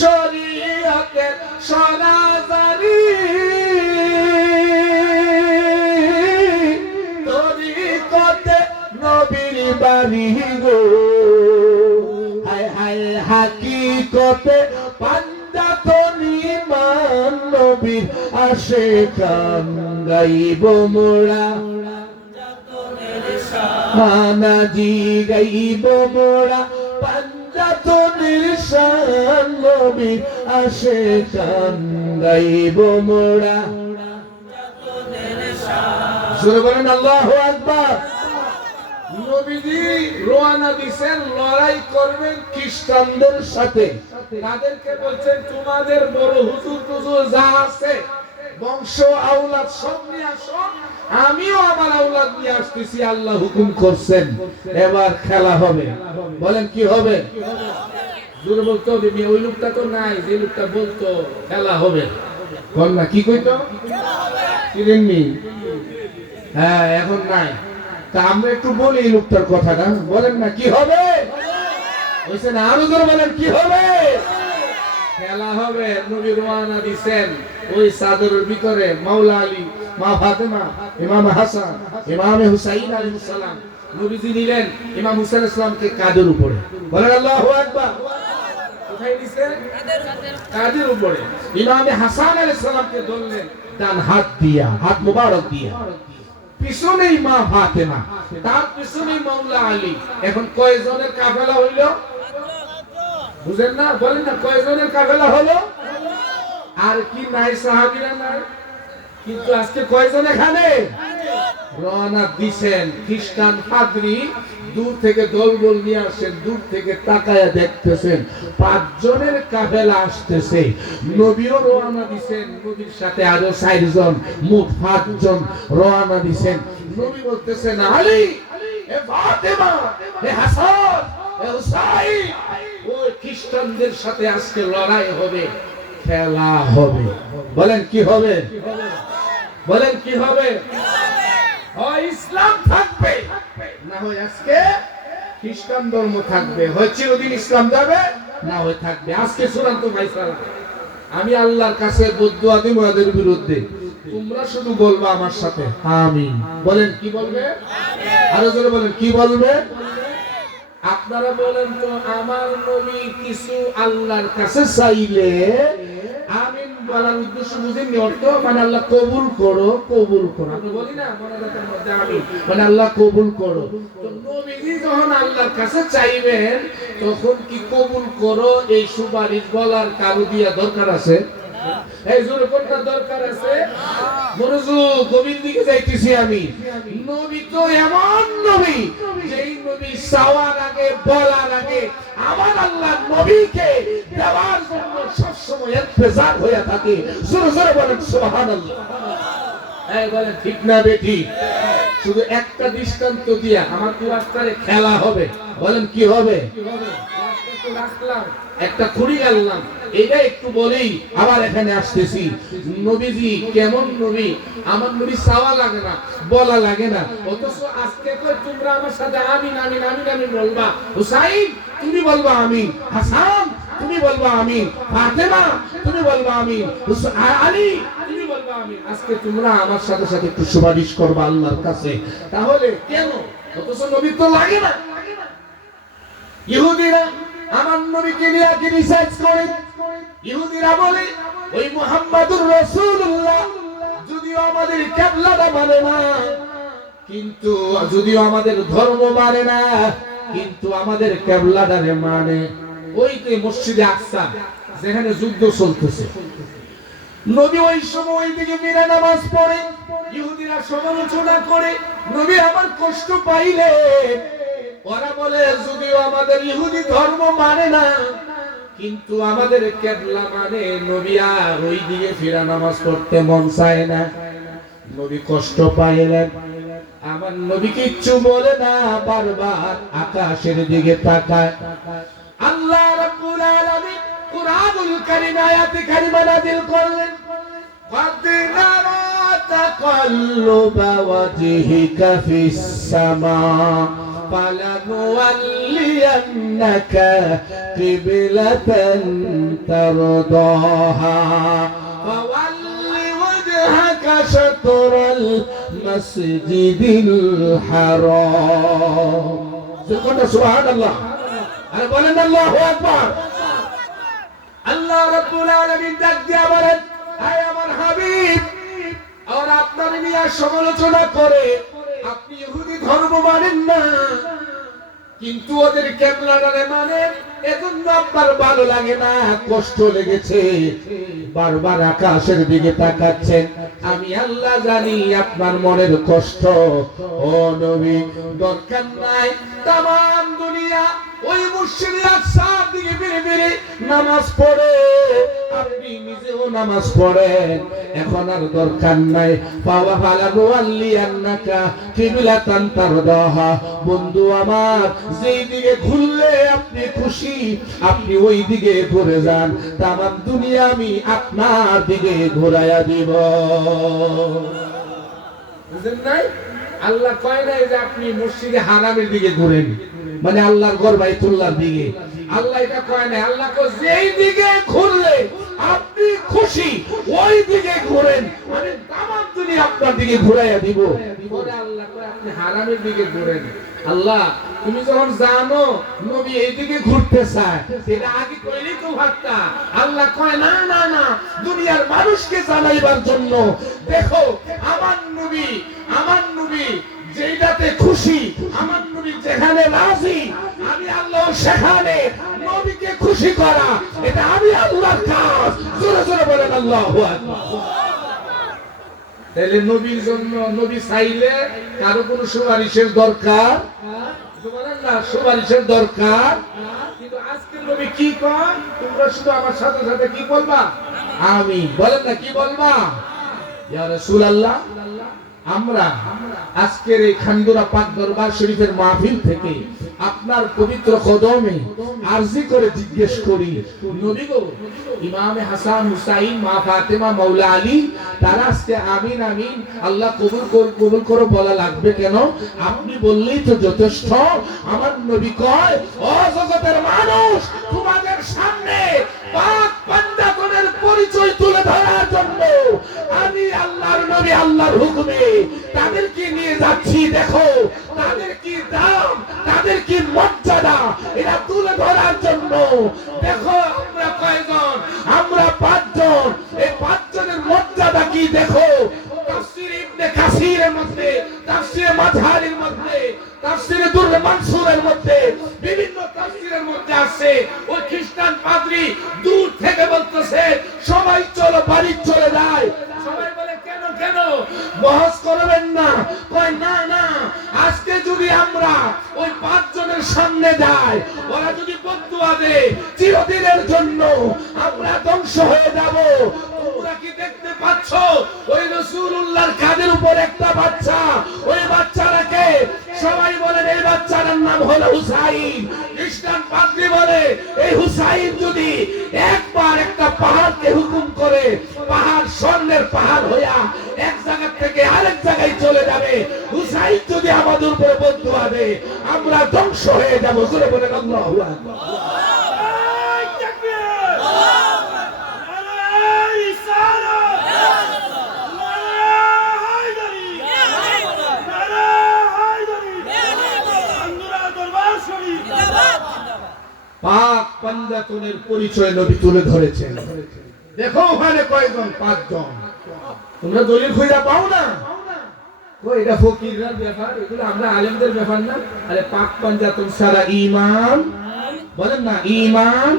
শরীয়তের সরাসরি তরিকতে নবীর বাড়ি গো হায় হায় হাকিকতে পাঞ্জাতনি মান নবীর আশিকান গাইব মোরা হানাজি গাইব মোরা পাঞ্জাতনির শান নবীর আশিকান গাইব মোরা। জোরে বলেন আল্লাহু আকবার। নবীজি রওনা দিয়েছেন লড়াই করবেন খ্রিস্টানদের সাথে। তাদেরকে বলছেন তোমাদের বড় হুজুর টুজুর যা আছে বংশ আওলাদ সব নিয়ে আসো, আমিও আমার আওলাদ নিয়ে আসতেছি, আল্লাহ হুকুম করছেন। এবার খেলা হবে। বলেন কি হবে? জোরে বলতে হবে। ওই লোকটা তো নাই, যে লোকটা বলতো খেলা হবে। বল না, কি কইতো? চিনেননি? হ্যাঁ, এখন নাই। তা আমরা একটু বলি এই লোকটার কথাটা। বলেন না, কি হবে? বলছেন আরো জোরে বলেন, কি হবে? খেলা হবে। নবী রওনা দিয়েছেন, ওই চাদরের ভিতরে মাওলা আলী, মা ফাতেমা, ইমাম হাসান, ইমাম হুসাইন আলাইহিস সালাম নবীজি নিলেন ইমাম হুসাইন ইসলামকে কাঁধের উপরে। বলেন আল্লাহু আকবার। কোথায় নিছেন? কাঁধের উপরে। ইমাম হাসান আলাইহিস সালামকে ধরলেন ডান হাত দিয়া, হাত মোবারক দিয়া। পিছনেই মা ফাতেমা, তার পিছনেই মাওলা আলী। এখন কয়জনের কাফেলা হইল? বুঝেন না? বলেন না, কয়জনের কাফেলা হলো? আর কি নাই? সাহাবীরা নাই, কিন্তু আজকে কয়জন এখানে রওনা দিছেন? খ্রিস্টান পাদ্রী দূর থেকে দলবল নিয়ে আসেন, দূর থেকে তাকায়া দেখতেছেন 5 জনের কাফেলা আসতেছে। নবীও রওনা দিছেন, নবীর সাথে আরো 4 জন, মোট 5 জন রওনা দিছেন। নবী বলতেছেন আলী, এ ফাতেমা, এ হাসান, এ হুসাইন, ওই খ্রিস্টানদের সাথে আজকে লড়াই হবে, খেলা হবে। বলেন কি হবে? বলেন কি হবে? হয় ইসলাম থাকবে, না হয় আজকে খ্রিস্টান ধর্ম থাকবে। হয় চিরদিন ইসলাম যাবে, না হয় থাকবে। আজকে চূড়ান্ত ফায়সালা। আমি আল্লাহর কাছে বদদুয়া দিব ওদের বিরুদ্ধে। তোমরা শুধু বলবা আমার সাথে আমিন। বলেন কি বলবে? আরো জোরে বলেন, কি বলবে? আপনারা বলেন তো, আমার নবী কিছু আল্লাহর কাছে চাইলে আমিন বলার উদ্দেশ্য বুঝেননি? অর্থ মানে আল্লাহ কবুল করো, কবুল করো। আপনি বলি না মনাজাতের মধ্যে আমিন মানে আল্লাহ কবুল করো। তো নবীজি যখন আল্লাহর কাছে চাইবেন, তখন কি কবুল করো এই সুপারিশ বলার কারো দিয়া দরকার আছে? এই জোরে কোনটা দরকার আছে? মনোযোগ, গভীর দিকে যাইতেছি আমি। নবী তো এমন নবী, যেই নবী চাওয়ার আগে, বলার আগে আমার আল্লাহ নবীকে দেওয়ার জন্য সবসময় ইন্তজার হয়ে থাকে। জোরে জোরে বলেন সুবহানাল্লাহ। এই বলেন ঠিক না বেঠিক? শুধু একটা দৃষ্টান্ত দিয়া আমার ক্লাসটারে খেলা হবে। বলেন কি হবে? রাখলাম একটা খুঁড়ি গেলাম, এটা একটু বলেই আবার এখানে আসতেছি। নবীজি কেমন নবী? আমার নবী চাওয়া লাগে না, বলা লাগে না, অথচ আজকে কই তোমরা আমার সাথে আমিন আমিন আমিন আমিন বলবা। হুসাইন তুমি বলবা আমিন, হাসান তুমি বলবা আমিন, ফাতেমা তুমি বলবা আমিন, আলী তুমি বলবা আমিন। আজকে তোমরা আমার সাথে সাথে একটু সুপারিশ করবা আল্লাহর কাছে। তাহলে কেন? অথচ নবী তো লাগে না। ইহুদিরা আমার নবীকে নিয়ে কি রিসার্চ করে? ইহুদিরা বলে ওই মুহাম্মাদুর রাসূলুল্লাহ যদিও আমাদের কিবলাটা মানে না, কিন্তু যদিও আমাদের ধর্ম মানে না, কিন্তু আমাদের কেবলাটারে মানে। ওই যে মসজিদে আকসা যেখানে যুদ্ধ চলতেছে, নবী ওই সময় ওই দিকে মিনা নামাজ পড়ে, ইহুদিরা সমালোচনা করে, নবী আমার কষ্ট পাইলে ওরা বলে যদিও আমাদের ইহুদি ধর্ম মানে না কিন্তু আমাদের কেবলা মানে, নবী আর ওই দিকে ফিরা নামাজ পড়তে মন চায় না। নবী কষ্ট পাইলেন, আমার নবী কিচ্ছু বলে না, বারবার আকাশের দিকে তাকায়। আল্লাহ রাব্বুল আলামিন কুরআনুল কারীম আয়াতে কারিমা নাযিল করলেন, قد نرى تقلب وجهك في السماء فلنولينك قبلة ترضاها فول وجهك شطر المسجد الحرام سبحان الله أنا بقول الله أكبر আল্লাহ রাব্বুল আলামিন ডাক দিয়া বলেন, আয় আমার হাবিব, আর আপনার নিয়ে সমালোচনা করে আপনি ইহুদি ধর্ম মানেন না কিন্তু ওদের কেবলাটারে মানেন, এজন্য আপনার ভালো লাগে না, কষ্ট লেগেছে, বারবার আকাশের দিকে তাকাচ্ছেন। আমি আল্লাহ জানি আপনার মনের কষ্ট। ও নবী, দরকার নাই তামাম দুনিয়া ওই মসজিদে আকসার দিকে ফিরে ফিরে নামাজ পড়ে, আপনি নিজেও নামাজ পড়েন, এখন আর দরকার নাই। পাওয়া ফালানু আল্লিয়ান্নাকা কিবলাতান তারদাহা, বন্ধু আমার, যেই দিকে ঘুরলে আপনি খুশি আপনি ওই দিকে ঘুরে যান, তামাম দুনিয়া আমি আপনার দিকে ঘুরাইয়া দিব। বুঝেন নাই? আল্লাহ কয় নাই যে আপনি মসজিদে হারামের দিকে ঘুরেন, মানে আল্লাহর ঘর বাইতুল্লাহর দিকে। আল্লাহ এটা কয় নাই, আল্লাহ কয় যেই দিকে ঘুরলে আপনি খুশি ওই দিকে ঘুরেন, আমি তামাম দুনিয়া আপনার দিকে ঘুরাইয়া দিব। পরে আল্লাহ কয় আপনি হারামের দিকে ঘুরেন। আল্লাহ তুমি যখন জানো নবী এইদিকে ঘুরতে চায়, এটা আগে কইলেই তো ভাবতা। আল্লাহ কয় না না না, দুনিয়ার মানুষকে জানাইবার জন্য, দেখো আমার নবী যেটাতে খুশি, আমার নবী যেখানে রাজি, আমি আল্লাহ সেখানে নবীকে খুশি করা, এটা আমি আল্লাহর কাজ। জোরে জোরে বলেন আল্লাহু আকবার। তাহলে নবীর জন্য নবী চাইলে কারো কোনো সুপারিশের দরকার বলেন না, সুপারিশের দরকার। কিন্তু আজকে নবী কি কয়, তোমরা শুধু আমার সাথে সাথে কি বলবা, আমি বলেন না, কি বলবা, ইয়া রাসূলুল্লাহ। আমরা আজকের এই খানদুরা পাক দরবার শরীফের মাহফিল থেকে আপনার পবিত্র কদমে আরজি করে জিজ্ঞেস করি, নবী গো, ইমামে হাসান হুসাইন, মা ফাতেমা, মাওলা আলী, তারা আজকে আমিন আমিন আল্লাহ কবুল করো বলা লাগবে কেন? আপনি বললেই তো যথেষ্ট। আমার নবী কয়, ও জগতের মানুষ, তোমাদের সামনে পাক পাঞ্জাতনের পরিচয় তুলে ধরার জন্য আমি আল্লাহর নবী আল্লাহর হুকুমে তাদেরকে নিয়ে যাচ্ছি। দেখো তাদের কি দাম, তাদের কি মর্যাদা, এটা তুলে ধরার জন্য। দেখো আমরা কয়জন, আমরা 5 জন, এই 5 জনের মর্যাদা কি দেখো। তাফসীর ইবনে কাসিরের মধ্যে, তাফসীর মাযহারির মধ্যে, তাফসীর দুররে মানসুরের মধ্যে, বিভিন্ন তাফসীরের মধ্যে আছে। ওই খ্রিস্টান পাদ্রী দূর থেকে বলতেছে সবাই চলো বাড়ি চলে যায়। সবাই বলে কেন কেন, বহস করবেন না। কয় না না, আজকে যদি আমরা ওই 5 জনের সামনে যাই, ওরা যদি বদদুয়া দেয় চিরদিনের জন্য আমরা ধ্বংস হয়ে যাব। তোমরা কি দেখতে পাচ্ছ ওই রাসূলুল্লাহর কাঁধের উপর একটা বাচ্চা, ওই বাচ্চাটাকে সবাই বলেন এই বাচ্চাটার নাম হলো হুসাইন। খ্রিস্টান পাদ্রী বলে এই হুসাইন যদি একবার একটা পাহাড়কে হুকুম করে, পাহাড় স্বর্ণের পাহাড় হইয়া এক জায়গা থেকে আরেক জায়গায় চলে যাবে। হুসাইন যদি আমাদের উপরে বদদুয়া দেয় আমরা ধ্বংস হয়ে যাব। জোরে বলেন আল্লাহু আকবার। পাক পাঞ্জাতনের পরিচয় নবী তুলে ধরেছেন। দেখো ওখানে কয়জন, 5 জন। তোমরা দলিল খুঁজে পাও না, ও এটা ফকিরদের ব্যাপার, এগুলো আমরা আলেমদের ব্যাপার না। আরে পাক পাঞ্জাতন সারা ঈমান, বলেন না ঈমান।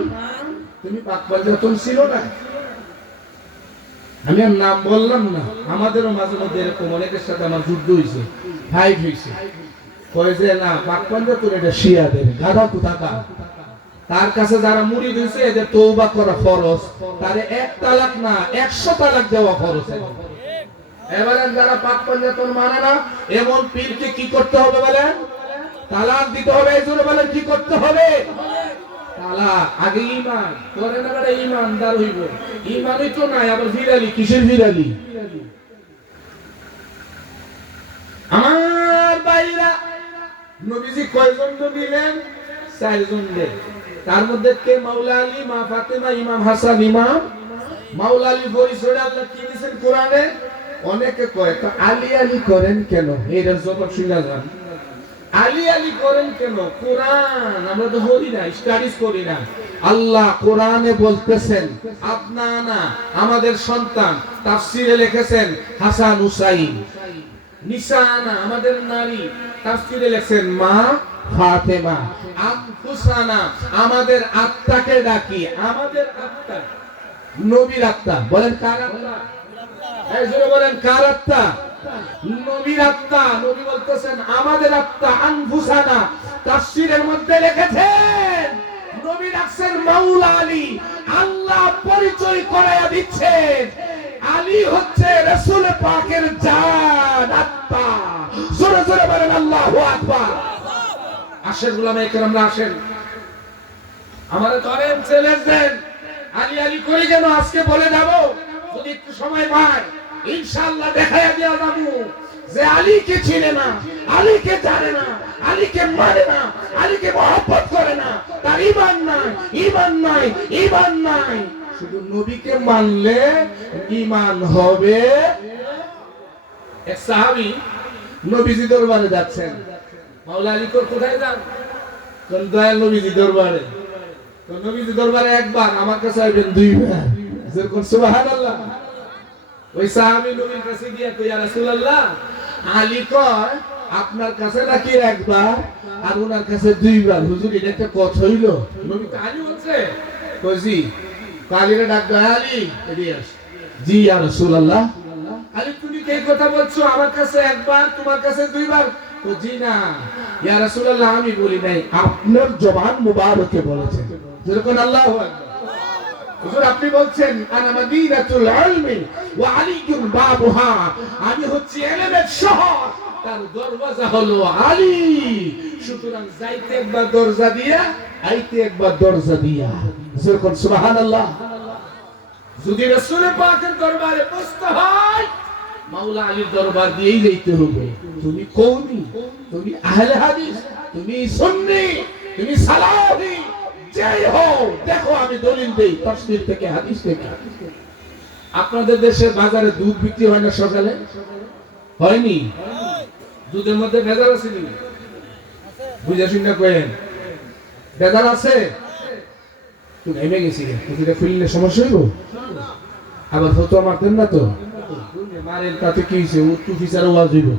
তুমি পাক পাঞ্জাতন ছিল না, আমি আর নাম বললাম না। আমাদেরও মাঝে মধ্যে এরকম অনেকের সাথে আমার যুদ্ধ হয়েছে, ফাইট হয়েছে। কয় যে না পাক পাঞ্জাতন এটা শিয়াদের, গাধা কোথাকার। তার কাছে যারা মুরিদ হয়েছে এদের তওবা করা ফরজ, তারে এক তালাক না 100 তালাক দেওয়া ফরজ। এবারে যারা পাক পাঞ্জাতন মানে না এমন পীরকে কি করতে হবে বলেন? তালাক দিতে হবে। এই জন্য বলেন কি করতে হবে? তালাক। আগে ঈমান করে না, বলে ঈমানদার হইব। ঈমানই তো নাই, আবার ফিরালি কিসের ফিরালি? আমার ভাইরা, নবীজি কয়জন দিলেন? 4 জন দিলেন। তার মধ্যে কে? মাওলা আলী, মা ফাতেমা, ইমাম হাসান, ইমাম মাওলা আলী পরিচয় আল্লাহ কি দিয়েছেন কোরআনে? অনেকে কয় তো আলী আলী করেন কেন? এর জবাব শুনে যান। আলী আলী করেন কেন? কোরআন আমরা তো পড়ি না, স্টাডিজ করি না। আল্লাহ কোরআনে বলতেছেন আপনানা আমাদের সন্তান, তাফসিরে লিখেছেন হাসান হুসাইন। নিসানা আমাদের নারী, তাফসিরে লিখেন মা ফাতেমা। আনফুসানা আমাদের আত্মাকে ডাকি, আমাদের আত্মা নবীর আত্মা। বলেন কার আত্মা? এই জোরে বলেন কার আত্মা? নবীর আত্মা। নবী বলতেছেন আমাদের আত্মা। আনফুসানা তাফসীরের মধ্যে লিখেছেন নবী রাখছেন মাওলা আলী। আল্লাহ পরিচয় করায়া দিচ্ছেন আলী হচ্ছে রাসূল পাকের জান, আত্মা। জোরে জোরে বলেন আল্লাহু আকবার। আসেন উলামায়ে কেরামরা আসেন, আমারে ধরেন চ্যালেঞ্জ দেন, আলী আলী করি কেন আজকে বলে যাব। যদি একটু সময় পাই ইনশাআল্লাহ দেখায়া দেয়া যাবো যে আলীকে চিনে না, আলীকে জানে না, আলীকে মানে না, আলীকে মহব্বত করে না, তার ঈমান নাই, ঈমান নাই, ঈমান নাই। শুধু নবীকে মানলে ঈমান হবে। এক সাহাবী নবীজি দরবারে যাচ্ছেন। মাওলা আলী কোথায় যান? কোন দয়াল নবীজি দরবারে। তো নবীজি দরবারে একবার, আমার কাছে আইবেন 2 বার। যেরকম সুবহানাল্লাহ। ওই সাহাবী নবীর কাছে গিয়ে কই ইয়া রাসূলুল্লাহ, আলী কয় আপনার কাছে নাকি একবার আর ওনার কাছে 2 বার। হুজুর এটা একটা কথা হইল? নবী তো আলী বলছে। কইছি কালীরে ডাক দেয়, আলী এদিকে আস। জি ইয়া রাসূলুল্লাহ। আলী তুমি কি কথা বলছো? আমার কাছে একবার, তোমার কাছে 2 বার। তো জি না ইয়া রাসূলুল্লাহ, আমি বলি নাই, আপনার জবান মুবারকে বলেছেন। যেরকম আল্লাহু আকবার। হুজুর আপনি বলছেন আনা মাদিনাতুল ইলমি ওয়া আলীউন বাবুহা, আমি হচ্ছি ইলমের শহর, তার দরওয়াজা হলো আলী। সুতরাং যাইতে একবার দরজা দিয়া, আইতে একবার দরজা দিয়া। যেরকম সুবহানাল্লাহ। যদি রাসূল পাকের দরবারে বসতে হয় মাওলা আলীর দরবার দিয়েই যাইতে হবে। তুমি কওমি, তুমি আহলে হাদিস, তুমি সুন্নি, তুমি সালাফি, যাই হও, দেখো আমি দলিল দেই তাফসীর থেকে, হাদিস থেকে। আপনাদের দেশের বাজারে দুধ বিক্রি হয় না সকালে? হয়নি? দুধের মধ্যে ভেজাল আছে নি? বুঝা শুনে কইেন ভেজাল আছে। তুই নেমে গেছি, এটা খুললে সমস্যা হইব। আবার ফতোয়া মারতেন না তো, মারেন তাতে কি হইছে? উত্তু ফিসারে ওয়াজ হইব।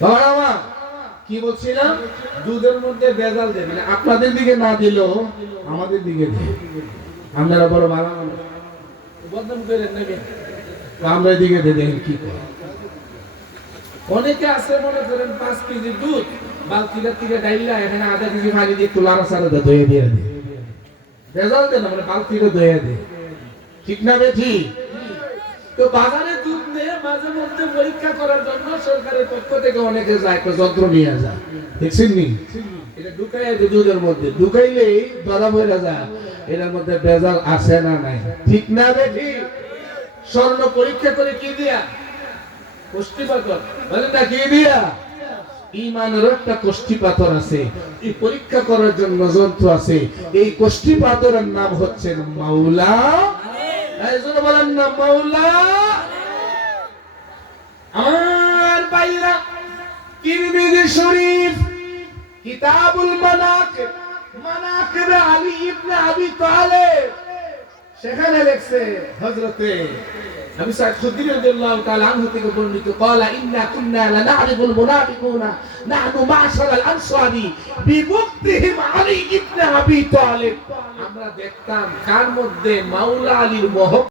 বাবা আমার কি বলছিলাম? দুধের মধ্যে ভেজাল দেয়, মানে আপনাদের দিকে না দিলেও আমাদের দিকে দেয়। আপনারা বড় ভালো মানুষ, বদনাম করেন নেবেন, আমরা দিকে দিয়ে দেখেন কি করে। অনেকে আছে মনে করেন 5 কেজি দুধ বালতিটা থেকে ডাইলা এখানে আধা কেজি পানি দিয়ে একটু লাড়া সারা ধুয়ে দিয়ে দেয়। ভেজাল দেয় না, মানে বালতিটা ধুয়ে দেয়। ঠিক না বেঠি? তো বাজারে দুধ নিয়ে মাঝে মধ্যে পরীক্ষা করার জন্য সরকারের পক্ষ থেকে অনেকে যায়, একটা যন্ত্র নিয়ে যায়। দেখছেন নি? এটা ঢুকাইয়া দুধের মধ্যে ঢুকাইলেই ধরা পড়ে যায় এটার মধ্যে ভেজাল আছে না নাই। ঠিক না বেঠি? স্বর্ণ পরীক্ষা করে কি দিয়া? কোষ্ঠী পাথর। বলেন না কি দিয়া? ঈমানের একটা কোষ্ঠী পাথর আছে, এই পরীক্ষা করার জন্য যন্ত্র আছে। এই কোষ্ঠী পাথরের নাম হচ্ছে মাওলা। এই জন্য বলেন না মাওলা। আমার ভাইরা, তিরমিজি শরীফ কিতাবুল মানাকিব, মানাকিব আলী ইবনে আবি তালেব, সেখানে লেখছে হযরতে আবু সাঈদ খুদরি রাদিয়াল্লাহু তাআলা আনহু থেকে বর্ণিত ক্বালা ইন্না কুন্না লানা'রিফুল মুনাফিকুনা নাহনু মা'শারাল আনসারি বিবুক্তিহিম আলী ইবনে আবি তালিব। আমরা দেখতাম কার মধ্যে মাওলা আলীর মহব্বত